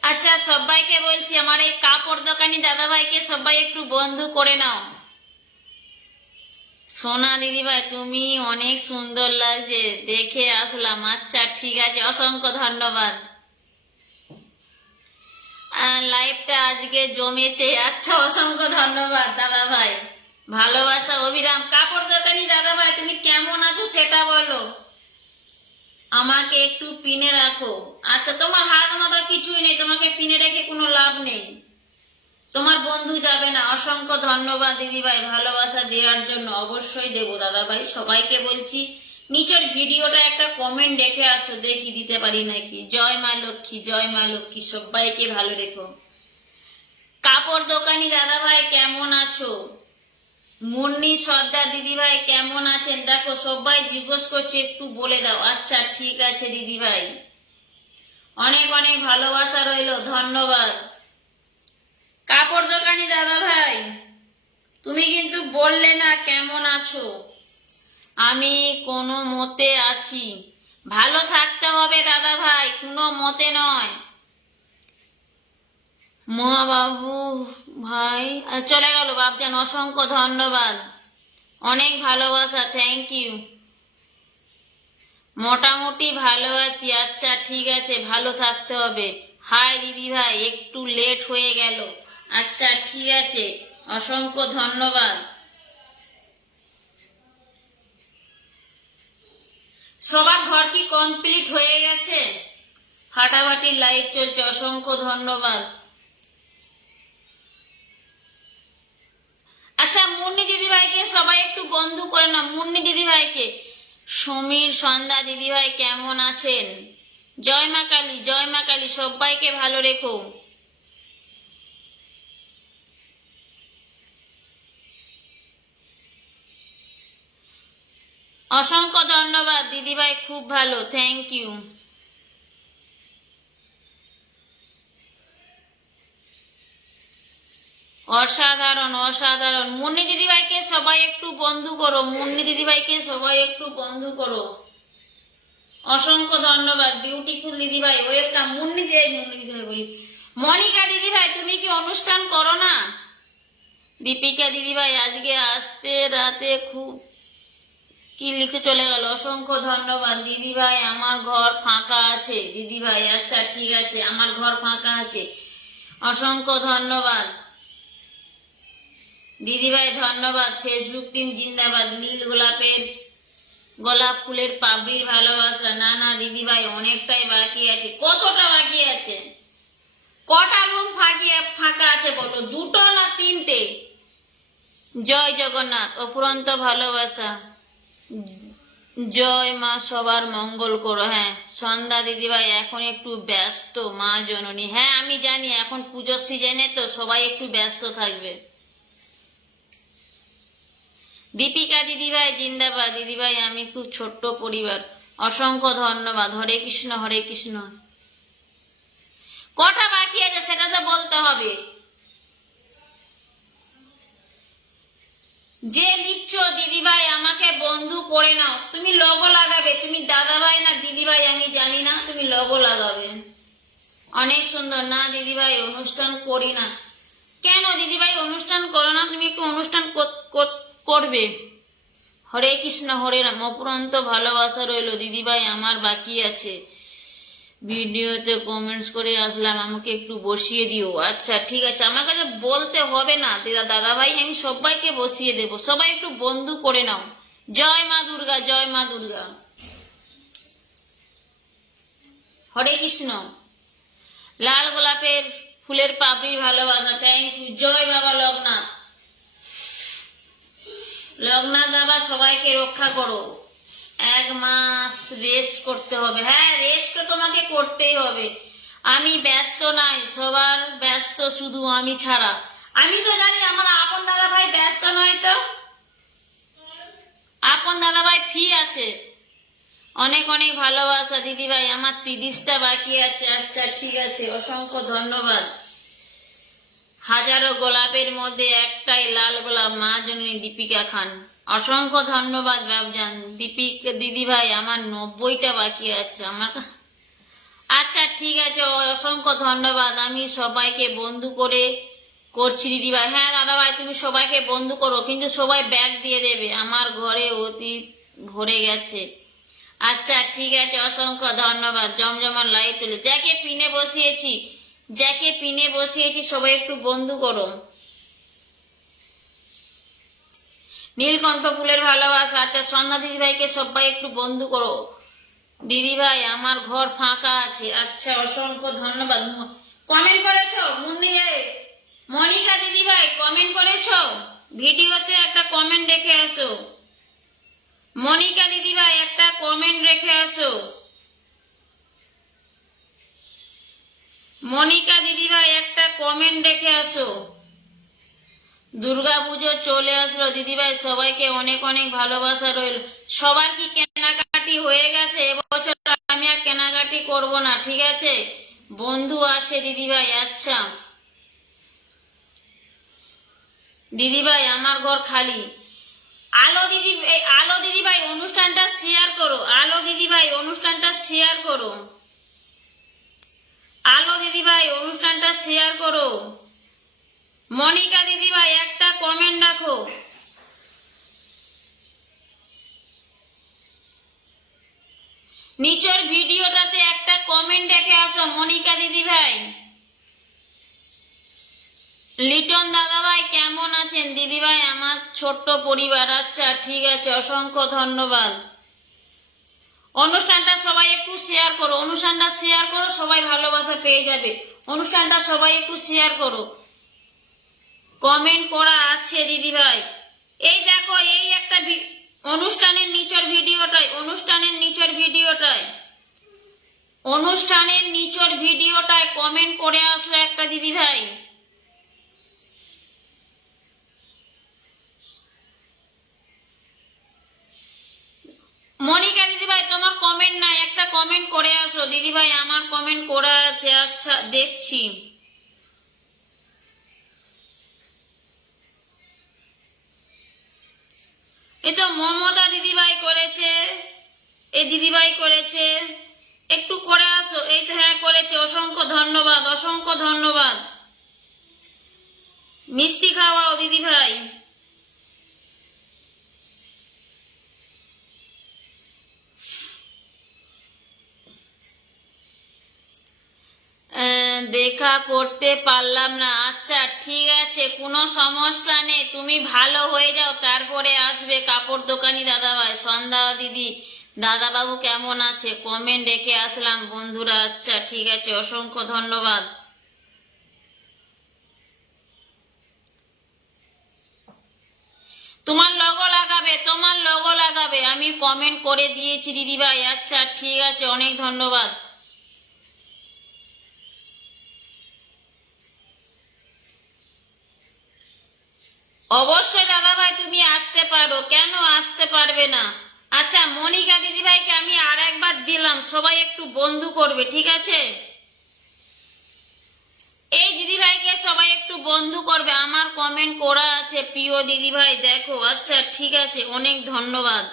আচ্ছা, সবাইকে বলছি, আমার এই কাপড় দোকানি দাদা ভাইকে সবাই একটু বন্ধু করে নাও। সোনা দিদিভাই তুমি অনেক সুন্দর লাগছে, দেখে আসলাম। আচ্ছা ঠিক আছে, অসংখ্য ধন্যবাদ। লাইভটা আজকে জমেছে। আচ্ছা অসংখ্য ধন্যবাদ দাদা ভাই, ভালোবাসা অভিরাম। কাপড় দোকানি দাদা ভাই তুমি কেমন আছো সেটা বলো, আমাকে একটু পিনে রাখো। আচ্ছা তোমার হাত মাথা কিছুই নেই, তোমাকে পিনে রেখে কোনো লাভ নেই, তোমার বন্ধু যাবে না। অসংখ্য ধন্যবাদ দিদিভাই ভালোবাসা দেওয়ার জন্য। অবশ্যই দেবো দাদা ভাই, সবাইকে বলছি নিচের ভিডিওটা একটা কমেন্ট দেখে আসো, দেখি দিতে পারি নাকি। জয় মা লক্ষ্মী, জয় মা লক্ষ্মী, সবাইকে ভালো রেখো। কাপড় দোকানি দাদা ভাই কেমন আছো? মুন্নি সর্দার দিদিভাই কেমন আছেন? দেখো সবাই জিজ্ঞেস করছে, একটু বলে দাও। আচ্ছা ঠিক আছে দিদিভাই, অনেক অনেক ভালোবাসা রইলো, ধন্যবাদ। কাপড় দোকানি দাদা ভাই তুমি কিন্তু বললে না কেমন আছো। আমি কোনো মতে আছি, ভালো থাকতে হবে দাদা ভাই, কোনো মতে নয়। মহাবাবু ভাই চলে গেল বাপজান, অসংখ্য ধন্যবাদ, অনেক ভালোবাসা, থ্যাংক ইউ। মোটামুটি ভালো আছি। আচ্ছা ঠিক আছে, ভালো থাকতে হবে। হাই দিদি ভাই, একটু লেট হয়ে গেল। আচ্ছা ঠিক আছে, অসংখ্য ধন্যবাদ। সবার ঘর কি কমপ্লিট হয়ে গেছে? ফাটাফাটি লাইভ চলছে, অসংখ্য ধন্যবাদ। আচ্ছা মুন্নি দিদিভাইকে সবাই একটু বন্ধু করে না, মুন্নি দিদিভাইকে। সমীর সন্ধ্যা দিদিভাই কেমন আছেন? জয় মা কালী, জয় মা কালী, সবাইকে ভালো রেখো। অসংখ্য ধন্যবাদ দিদিভাই, খুব ভালো, থ্যাংক ইউ। অসাধারণ অসাধারণ। মুন্নি দিদিভাইকে সবাই একটু বন্ধু করো, মুন্নি দিদিভাইকে সবাই একটু বন্ধু করো। অসংখ্য ধন্যবাদ বিউটিফুল দিদিভাই, ওয়েলকাম। মুন্নি দিদিভাই বলি, মনিকা দিদিভাই তুমি কি অনুষ্ঠান করো না? দীপিকা দিদিভাই আজকে আসতে রাতে খুব কি লিখে চলে গেল, অসংখ্য ধন্যবাদ দিদিভাই। আমার ঘর ফাঁকা আছে দিদিভাই, আচ্ছা ঠিক আছে, আমার ঘর ফাঁকা আছে, অসংখ্য ধন্যবাদ দিদিভাই, ধন্যবাদ। ফেসবুক টিম জিন্দাবাদ। নীল গোলাপের গোলাপ ফুলের পাবড়ির ভালোবাসা। না না দিদিভাই অনেকটাই বাকি আছে। কতটা বাকি আছে? কটা রুম ফাঁকা আছে বলো, দুটো না তিনটে? জয় জগন্নাথ, অফুরন্ত ভালোবাসা। জয় মা, সবার মঙ্গল করো। হ্যাঁ সন্ধ্যা দিদিভাই এখন একটু ব্যস্ত মা জননী। হ্যাঁ আমি জানি, এখন পুজোর সিজনে তো সবাই একটু ব্যস্ত থাকবে। দীপিকা দিদিভাই জিন্দাবাদ। দিদিভাই আমি খুব ছোট্ট পরিবার, অসংখ্য ধন্যবাদ। হরে কৃষ্ণ হরে কৃষ্ণ। কটা বাকি আছে সেটা তো বলতে হবে। যে লিখছো দিদিভাই আমাকে বন্ধু করে নাও, তুমি লগো লাগাবে। তুমি দাদা ভাই না দিদিভাই আমি জানি না, তুমি লগো লাগাবে। অনেক সুন্দর। না দিদিভাই অনুষ্ঠান করি না। কেন দিদিভাই অনুষ্ঠান করো না? তুমি একটু অনুষ্ঠান করবে। হরে কৃষ্ণ হরে রাম, অপুরন্ত ভালোবাসা রইল দিদিভাই। আমার বাকি আছে, ভিডিওতে কমেন্টস করে আসলাম, আমাকে একটু বসিয়ে দিও। আচ্ছা ঠিক আছে, আমার কাছে বলতে হবে না দাদা ভাই, আমি সবাইকে বসিয়ে দেব। সবাই একটু বন্ধু করে নাও। জয় মা দুর্গা, জয় মা দুর্গা। হরে কৃষ্ণ। লাল গোলাপের ফুলের পাপড়ির ভালোবাসা, থ্যাংক ইউ। জয় বাবা লোকনাথ। লোকনাথ বাবা সবাইকে রক্ষা করো। 1 মাস রেস্ট করতে হবে। হ্যাঁ রেস্ট তো তোমাকে করতেই হবে। আমি ব্যস্ত নাই, সবার ব্যস্ত, শুধু আমি ছাড়া। আমি তো জানি আমার আপন দাদা ভাই ব্যস্ত নয় তো, আপন দাদা ভাই ফ্রি আছে। অনেক অনেক ভালোবাসা দিদিভাই, আমার 30টা বাকি আছে। আচ্ছা ঠিক আছে, অসংখ্য ধন্যবাদ। হাজারো গোলাপের মধ্যে একটাই লাল গোলাপ, মা জননী দীপিকা খান। অসংখ্য ধন্যবাদ বাবজান। দীপিকা দিদিভাই আমার 90টা বাকি আছে আমার। আচ্ছা ঠিক আছে, অসংখ্য ধন্যবাদ। আমি সবাইকে বন্ধু করে করছি দিদিভাই। হ্যাঁ দাদাভাই, তুমি সবাইকে বন্ধু করো, কিন্তু সবাই ব্যাগ দিয়ে দেবে, আমার ঘরে অতি ভরে গেছে। আচ্ছা ঠিক আছে, অসংখ্য ধন্যবাদ। জমজমার লাইভ চলে, যাকে পিনে বসিয়েছি সবাই একটু বন্ধু করো। নীলকণ্ঠ ফুলের ভালোবাসা। আচ্ছা সন্ধ্যা দিদিভাইকে সবাই একটু বন্ধু করো। দিদিভাই আমার ঘর ফাঁকা আছে। আচ্ছা অসংখ্য ধন্যবাদ। কমেন্ট করেছো মুন্নি, মনিকা দিদিভাই কমেন্ট করেছো, ভিডিওতে একটা কমেন্ট রেখে আসো। মনিকা দিদিভাই একটা কমেন্ট রেখে আসো। মনিকা দিদিভাই একটা কমেন্ট রেখে আসো। দুর্গাপুজো চলে আসলো দিদিভাই, সবাইকে অনেক অনেক ভালোবাসা রইল। সবার কি কেনাকাটি হয়ে গেছে? এবছর আমি আর কেনাকাটি করব না, ঠিক আছে? বন্ধু আছে দিদিভাই। আচ্ছা দিদিভাই আমার ঘর খালি। আলো দিদিভাই অনুষ্ঠানটা শেয়ার করো। আলো দিদিভাই অনুষ্ঠানটা শেয়ার করো। আলো দিদিভাই অনুষ্ঠানটা শেয়ার করো। মনিকা দিদিভাই একটা কমেন্ট রাখো। নিচের ভিডিওটাতে একটা কমেন্ট রেখে আসো মনিকা দিদিভাই। লিটন দাদাভাই কেমন আছেন? দিদিভাই আমার ছোট্ট পরিবার। আচ্ছা ঠিক আছে, অসংখ্য ধন্যবাদ। অনুষ্ঠানটা সবাই একটু শেয়ার করো, অনুষ্ঠানটা শেয়ার করো, সবাই ভালোবাসা পেয়ে যাবে। অনুষ্ঠানটা সবাই একটু শেয়ার করো। কমেন্ট করা আছে দিদিভাই। এই দেখো, এই একটা অনুষ্ঠানের নিচের ভিডিওটায় কমেন্ট করে আসো একটা দিদিভাই। মনিকা দিদিভাই তোমার কমেন্ট নাই, একটা কমেন্ট করে আসো দিদিভাই। আমার কমেন্ট করা আছে। আচ্ছা দেখছি। এই তো মমতা দিদিভাই করেছে, এই দিদিভাই করেছে, একটু করে আসো। এই তো হ্যাঁ করেছে, অসংখ্য ধন্যবাদ, অসংখ্য ধন্যবাদ। মিষ্টি খাওয়াও দিদিভাই। দেখা করতে পারলাম না। আচ্ছা ঠিক আছে, কোনো সমস্যা নেই, তুমি ভালো হয়ে যাও তারপরে আসবে। কাপড় দোকানি দাদাভাই, সন্ধ্যা দিদি, দাদাবাবু কেমন আছে? কমেন্ট রেখে আসলাম বন্ধুরা। আচ্ছা ঠিক আছে, অসংখ্য ধন্যবাদ। তোমার লগো লাগাবে, আমি কমেন্ট করে দিয়েছি দিদিভাই। আচ্ছা ঠিক আছে, অনেক ধন্যবাদ। অবশ্যই দাদাভাই তুমি আসতে পারো, কেন আসতে পারবে না? আচ্ছা মনিকা দিদিভাইকে আমি আর একবার দিলাম, সবাই একটু বন্ধু করবে, ঠিক আছে? এই দিদিভাইকে সবাই একটু বন্ধু করবে। আমার কমেন্ট করা আছে প্রিয় দিদিভাই, দেখো। আচ্ছা ঠিক আছে, অনেক ধন্যবাদ।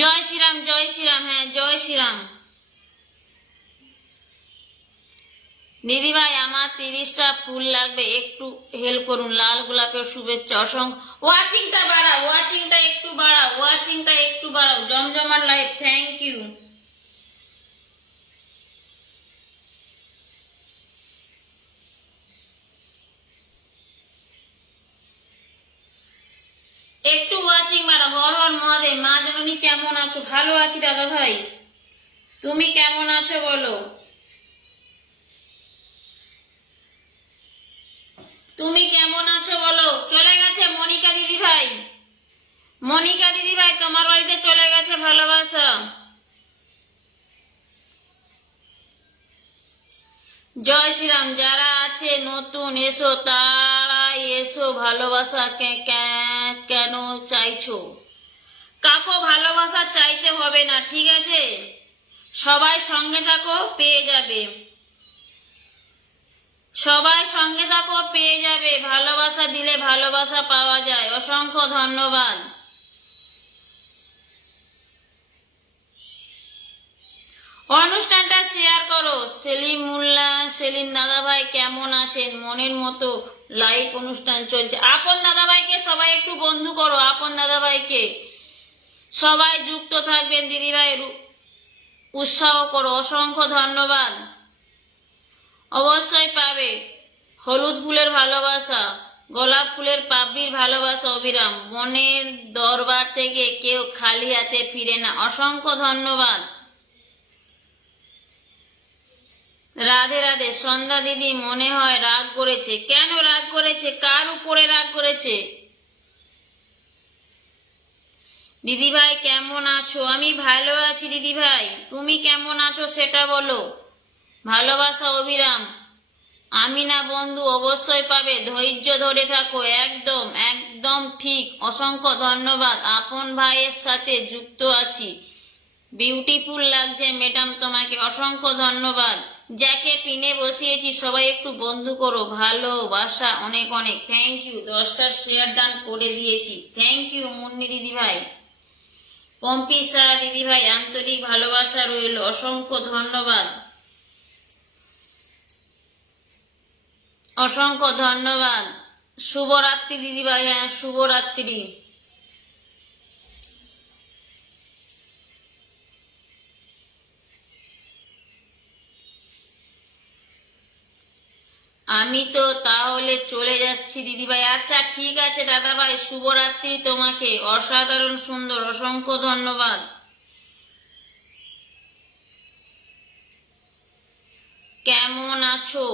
জয় শ্রীরাম, জয় শ্রীরাম। হ্যাঁ জয় শ্রীরাম। দিদিভাই আমার 30টা ফুল লাগবে, একটু হেল্প করুন। লাল গোলাপের শুভেচ্ছা, অসংখ্য। ওয়াচিংটা বাড়াও, ওয়াচিংটা একটু বাড়াও। জমজমার লাইভ, থ্যাংক ইউ। একটু ওয়াচিং বাড়াও। হর হর মহাদেব। মা জননী কেমন আছো? ভালো আছি দাদা ভাই, তুমি কেমন আছো বলো? তুমি কেমন আছো বলো? চলে গেছে মনিকা দিদি ভাই, মনিকা দিদি ভাই তোমার বাড়িতে চলে গেছে ভালোবাসা। জয় শ্রীরাম। যারা আছে নতুন এসো, তারাই এসো। ভালোবাসা কেন চাইছো? কাকো ভালোবাসা চাইতে হবে না, ঠিক আছে? সবাই সঙ্গে থাকো, পেয়ে যাবে। সবাই সঙ্গে থাকো, পেয়ে যাবে। ভালোবাসা দিলে ভালোবাসা পাওয়া যায়। অসংখ্য ধন্যবাদ। অনুষ্ঠানটা শেয়ার করো। সেলিম দাদা ভাই কেমন আছেন? মনের মতো লাইভ অনুষ্ঠান চলছে। আপন দাদা ভাইকে সবাই একটু বন্ধু করো। আপন দাদা ভাইকে সবাই যুক্ত থাকবেন। দিদি ভাই উৎসাহ করো। অসংখ্য ধন্যবাদ। অবশ্যই পাবে। হলুদ ফুলের ভালোবাসা, গোলাপ ফুলের পাপড়ির ভালোবাসা। অবিরাম বনের দরবার থেকে কেউ খালি হাতে ফিরে না। অসংখ্য ধন্যবাদ। রাধে রাধে। সন্ধ্যা দিদি মনে হয় রাগ করেছে। কেন রাগ করেছে? কার উপরে রাগ করেছে? দিদি ভাই কেমন আছো? আমি ভালো আছি দিদি ভাই, তুমি কেমন আছো সেটা বলো। ভালোবাসা অবিরাম। আমি না বন্ধু, অবশ্যই পাবে। ধৈর্য ধরে থাকো। একদম একদম ঠিক। অসংখ্য ধন্যবাদ। আপন ভাইয়ের সাথে যুক্ত আছি। বিউটিফুল লাগছে ম্যাডাম তোমাকে। অসংখ্য ধন্যবাদ। যাকে পিনে বসিয়েছি সবাই একটু বন্ধু করো। ভালোবাসা অনেক অনেক। Thank you. 10টা শেয়ার ডান করে দিয়েছি। থ্যাংক ইউ মুন্নি দিদি ভাই। পম্পি শাহ দিদি ভাই আন্তরিক ভালোবাসা রইল। অসংখ্য ধন্যবাদ। অসংখ্য ধন্যবাদ। শুভরাত্রি দিদি ভাই। হ্যাঁ, শুভরাত্রি। আমি তো তাহলে চলে যাচ্ছি দিদিভাই। আচ্ছা ঠিক আছে দাদা ভাই, শুভরাত্রি তোমাকে। অসাধারণ সুন্দর। অসংখ্য ধন্যবাদ। কেমন আছো?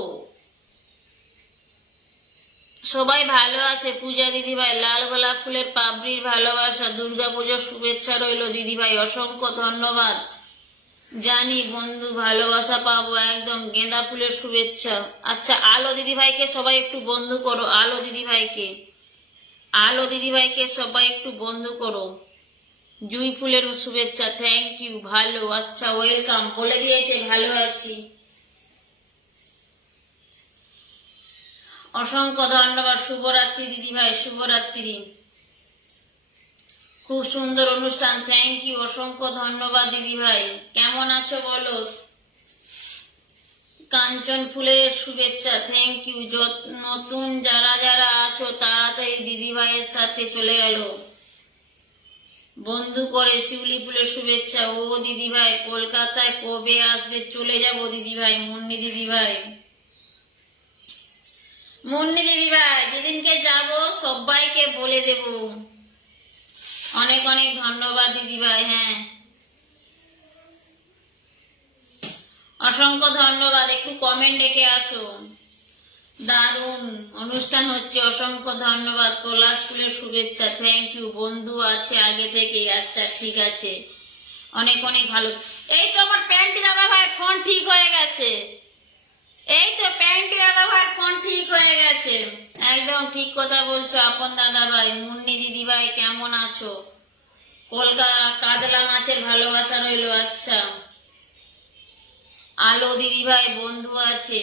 সবাই ভালো আছে। পূজা দিদিভাই লাল গোলাপ ফুলের পাপড়ির ভালোবাসা। দুর্গা পুজোর শুভেচ্ছা রইল দিদিভাই। অসংখ্য ধন্যবাদ। জানি বন্ধু ভালোবাসা পাবো। একদম গেঁদা ফুলের শুভেচ্ছা। আচ্ছা, আলো দিদিভাইকে সবাই একটু বন্ধু করো। আলো দিদিভাইকে, আলো দিদিভাইকে সবাই একটু বন্ধু করো। জুই ফুলের শুভেচ্ছা। Thank you. ভালো, আচ্ছা ওয়েলকাম বলে দিয়েছে। ভালো আছি। অসংখ্য ধন্যবাদ। শুভরাত্রি দিদিভাই, শুভরাত্রি। খুব সুন্দর অনুষ্ঠান। Thank you. অসংখ্য ধন্যবাদ দিদিভাই। কেমন আছো বলো। কাঞ্চন ফুলের শুভেচ্ছা। Thank you. নতুন যারা যারা আছো তাড়াতাড়ি দিদিভাইয়ের সাথে চলে গেল বন্ধু করে। শিউলি ফুলের শুভেচ্ছা। ও দিদিভাই কলকাতায় কবে আসবে? চলে যাব দিদিভাই। মুন্নি দিদিভাই, মুন্নি দিদিভাই যেদিনকে যাব সবাইকে বলে দেব। অনেক অনেক ধন্যবাদ দিদিভাই। হ্যাঁ, অসংখ্য ধন্যবাদ। একটু কমেন্ট রেখে আসো। দারুণ অনুষ্ঠান হচ্ছে। অসংখ্য ধন্যবাদ। পলাশ ফুলের শুভেচ্ছা। Thank you. বন্ধু আছে আগে থেকে। আচ্ছা ঠিক আছে। অনেক অনেক ভালো। এই তো আমার প্যান্টি দাদা ভাই ফোন ঠিক হয়ে গেছে। এই তো প্যান্টি দাদা ভাই ফোন ঠিক হয়ে গেছে। একদম ঠিক কথা বলছো আপন দাদা ভাই। মুন্নি দিদি ভাই কেমন আছো? কলকাতা কাতলা মাছের ভালোবাসা রইলো। আচ্ছা, আলো দিদি ভাই বন্ধু আছে।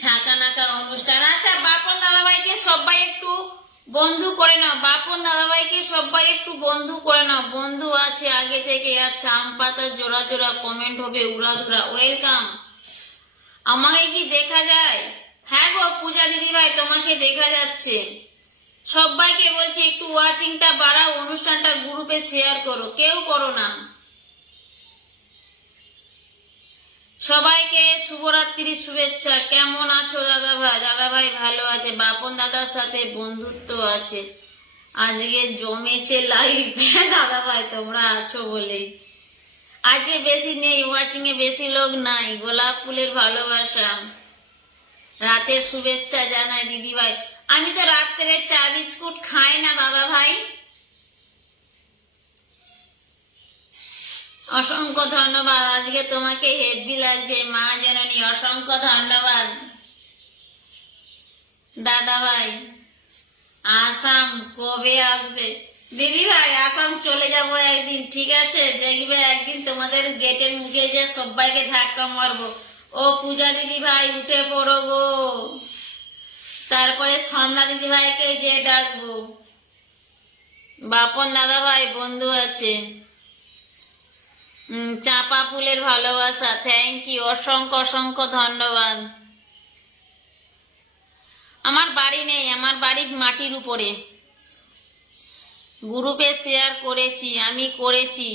ঝাঁকানাকা অনুষ্ঠান। আচ্ছা, বাপন দাদাভাইকে সবাই একটু বন্ধু করে নাও। বাপন দাদাভাইকে সবাই একটু বন্ধু করে নাও। বন্ধু আছে আগে থেকে। আচ্ছা, আম পাতা জোড়া জোড়া কমেন্ট হবে উড়াধুরা। ওয়েলকাম। আমাকে কি দেখা যায়? হ্যাঁ গো পূজা দিদি ভাই, তোমাকে দেখা যাচ্ছে। সবাইকে বলছি একটু ওয়াচিংটা বাড়াও। অনুষ্ঠানটা গ্রুপে শেয়ার করো। কেউ করো না। সবাইকে শুভরাত্রি শুভেচ্ছা। কেমন আছো দাদা ভাই? দাদা ভাই ভালো আছে। বাপন দাদার সাথে বন্ধুত্ব আছে। আজকে জমেছে লাইভ। দাদা ভাই তোমরা আছো বলেই। আজকে বেশি নেই, ওয়াচিং এ বেশি লোক নাই। গোলাপ ফুলের ভালোবাসা। রাতের শুভেচ্ছা জানাই দিদি ভাই। আমি তো রাত্রে চা বিস্কুট খাই না দাদা ভাই। অসংখ্য ধন্যবাদ। আজকে তোমাকে হেভি লাগছে মা জননী। অসংখ্য ধন্যবাদ দাদা ভাই। আসাম কবে আসবে? দিদি ভাই আসাম চলে যাব একদিন। ঠিক আছে, দেখবে একদিন তোমাদের গেটের মুখে যে সবাইকে ধাক্কা মারবো। ও পূজা দিদি ভাই উঠে পড়ো গো, তারপরে সন্ধ্যা দিদি ভাইকে যে ডাকবো। বাপন দাদা ভাই বন্ধু আছে। চাপা ফুলের ভালোবাসা, থ্যাংক ইউ, অসংখ্য অসংখ্য ধন্যবাদ। আমার বাড়ি নেই, আমার বাড়ি মাটির উপরে। গ্রুপে শেয়ার করেছি, আমি করেছি।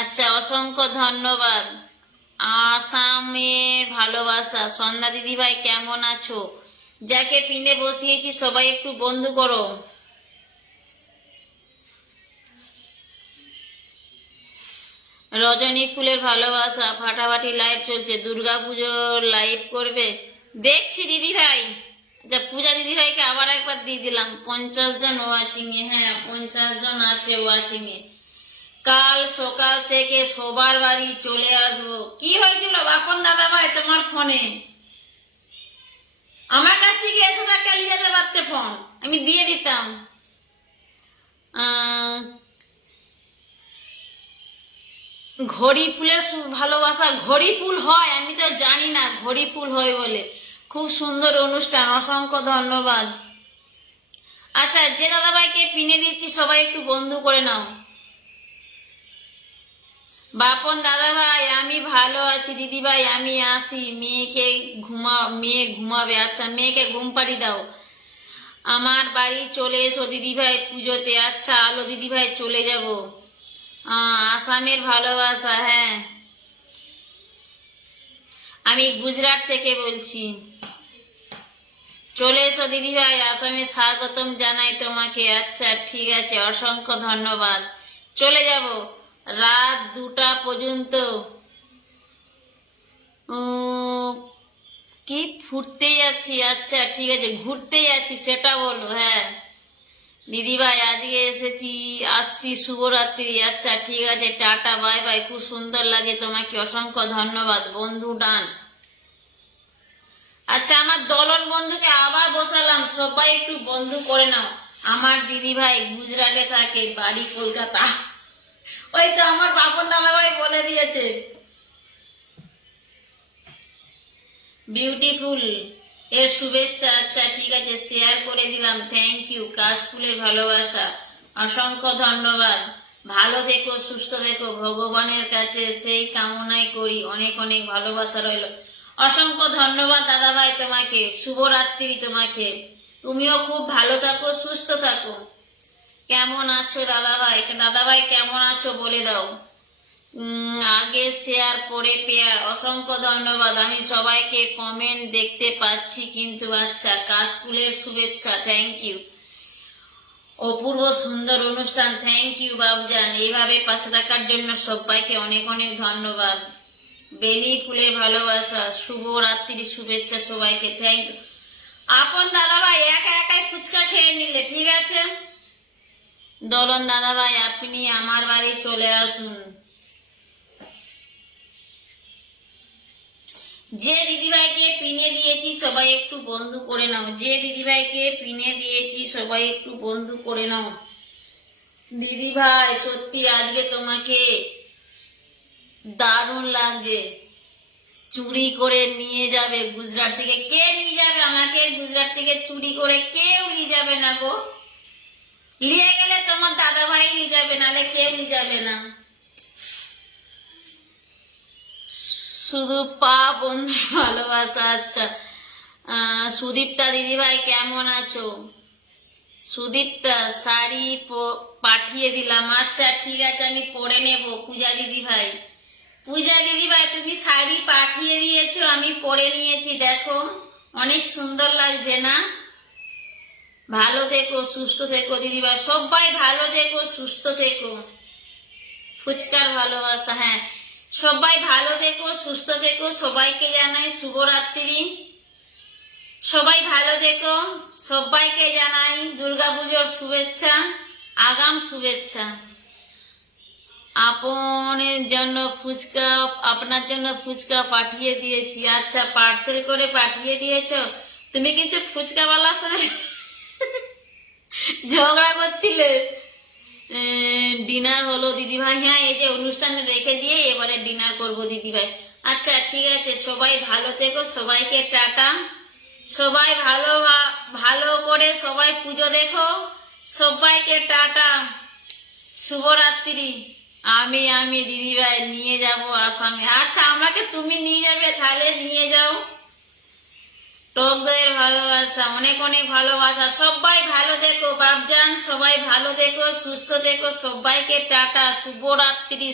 আচ্ছা, অসংখ্য ধন্যবাদ। আসামের ভালোবাসা, সন্ধ্যা দিদি ভাই কেমন আছো? যাকে পিনে বসিয়েছি সবাই একটু বন্ধু করো। রজনী ফুলের ভালোবাসা, ফাটাফাটি লাইভ চলছে। দুর্গা পুজোর লাইভ করবে? দেখছি দিদি ভাই। আচ্ছা, পূজা দিদি ভাইকে আবার একবার দিয়ে দিলাম। 50 জন ওয়াচিং এ। হ্যাঁ, 50 জন আছে ওয়াচিং এ। কাল সকাল থেকে সবার বাড়ি চলে আসবো। কি হয়েছিল বাপন দাদা ভাই তোমার ফোনে? আমার কাছ থেকে এসে থাকতে নিয়ে যেতে পারতে ফোন, আমি দিয়ে দিতাম। ঘড়ি ফুলের ভালোবাসা, ঘড়ি ফুল হয়? আমি তো জানি না ঘড়ি ফুল হয় বলে। খুব সুন্দর অনুষ্ঠান, অসংখ্য ধন্যবাদ। আচ্ছা, যে দাদা ভাইকে পিনে দিচ্ছি সবাই একটু বন্ধু করে নাও। বাপন দাদা ভাই আমি ভালো আছি দিদি ভাই, আমি আসি। মেয়ে ঘুমাবে। আচ্ছা, মেয়েকে ঘুম পাড়ি দাও। আমার বাড়ি চলে এসো দিদি ভাই পুজোতে। আচ্ছা আলো দিদি ভাই, চলে যাব। আসামের ভালোবাসা, হ্যাঁ আমি গুজরাট থেকে বলছি। চলে এসো দিদি ভাই, আসামে স্বাগতম জানাই তোমাকে। আচ্ছা ঠিক আছে, অসংখ্য ধন্যবাদ। চলে যাব রাত 2টা পর্যন্ত। কি ফুটতে যাচ্ছি? আচ্ছা ঠিক আছে, ঘুরতে যাচ্ছি সেটা বলো। হ্যাঁ দিদি ভাই আজকে আসছি, শুভরাত্রি। আচ্ছা ঠিক আছে, টাটা বাই বাই। খুব সুন্দর লাগে তোমাকে, অসংখ্য ধন্যবাদ। বন্ধু ডান। আচ্ছা, আমার দলন বন্ধুকে আবার বসালাম, সবাই একটু বন্ধু করে নাও। আমার দিদি ভাই গুজরাটে থাকে, বাড়ি কলকাতা। ওই তো আমার বাপন দাদা ভাই বলে দিয়েছে। বিউটিফুল এর শুভেচ্ছা। আচ্ছা ঠিক আছে, শেয়ার করে দিলাম, থ্যাংক ইউ। কাশফুলের ভালোবাসা, অসংখ্য ধন্যবাদ। ভালো থেকো, সুস্থ থেকো, ভগবানের কাছে সেই কামনাই করি। অনেক অনেক ভালোবাসা রইল। অসংখ্য ধন্যবাদ দাদা ভাই তোমাকে, শুভরাত্রি তোমাকে। তুমিও খুব ভালো থাকো, সুস্থ থাকো। কেমন আছো দাদা ভাই? দাদা ভাই কেমন আছো বলে দাও। আগে শেয়ার পরে পেয়ার, অসংখ্য ধন্যবাদ। আমি সবাইকে কমেন্ট দেখতে পাচ্ছি কিন্তু। আচ্ছা, কাশফুলের শুভেচ্ছা, থ্যাংক ইউ। অপূর্ব সুন্দর অনুষ্ঠান, থ্যাংক ইউ বাবজান। এইভাবে পাশে থাকার জন্য সবাইকে অনেক অনেক ধন্যবাদ। বেলি ফুলের ভালোবাসা, শুভরাত্রির শুভেচ্ছা সবাইকে, থ্যাংক ইউ। আপন দাদা ভাই একা একাই ফুচকা খেয়ে নিলে, ঠিক আছে। দলন দাদা ভাই আপনি আমার বাড়ি চলে আসুন। যে দিদিভাইকে পিনে দিয়েছি সবাই একটু বন্ধু করে নাও। যে দিদিভাইকে পিনে দিয়েছি সবাই একটু বন্ধু করে নাও। দিদি ভাই সত্যি আজকে তোমাকে দারুণ লাগছে। চুরি করে নিয়ে যাবে গুজরাট থেকে। কে নিয়ে যাবে আমাকে গুজরাট থেকে চুরি করে? কেউ নিয়ে যাবে না গো। নিয়ে গেলে তোমার দাদা ভাই নিয়ে যাবে, নাহলে কেউ নিয়ে যাবে না। শুধু পা বন্ধু ভালোবাসা। আচ্ছা, সুদীপ্তা দিদি ভাই কেমন আছো? সুদীপ্তা শাড়ি পাঠিয়ে দিলাম। আচ্ছা ঠিক আছে, আমি পরে নেব। পূজা দিদি ভাই, পূজা দিদি ভাই তুমি শাড়ি পাঠিয়ে দিয়েছো, আমি পরে নিয়েছি। দেখো অনেক সুন্দর লাগছে না? ভালো থেকো, সুস্থ থেকো দিদি ভাই, সবাই ভালো থেকো, সুস্থ থেকো। ফুচকার ভালোবাসা, হ্যাঁ সবাই ভালো থেকো, সুস্থ থেকো। সবাইকে জানাই শুভরাত্রি। সবাই ভালো থেকো, সবাইকে জানাই দুর্গাপুজোর শুভেচ্ছা, আগাম শুভেচ্ছা। আপনার জন্য ফুচকা পাঠিয়ে দিয়েছি। আচ্ছা, পার্সেল করে পাঠিয়ে দিয়েছো। তুমি কিন্তু ফুচকাওয়ালার সাথে ঝগড়া করছিলে। ডিনার হলো দিদি ভাই? হ্যাঁ, এই যে অনুষ্ঠানে রেখে দিয়ে এবারে ডিনার করবো দিদি ভাই। আচ্ছা ঠিক আছে, সবাই ভালো থেকো, সবাইকে টাটা। সবাই ভালো করে সবাই পুজো দেখো, সবাইকে টাটা, শুভরাত্রি। আমি দিদিভাই নিয়ে যাব আসামে। আচ্ছা আমাকে তুমি নিয়ে যাবে, তাহলে নিয়ে যাও। টক দইয়ের ভালোবাসা, অনেক অনেক ভালোবাসা। সবাই ভালো দেখো বাপজান, সবাই ভালো দেখো, সুস্থ দেখো, সবাইকে টাটা, শুভরাত্রি।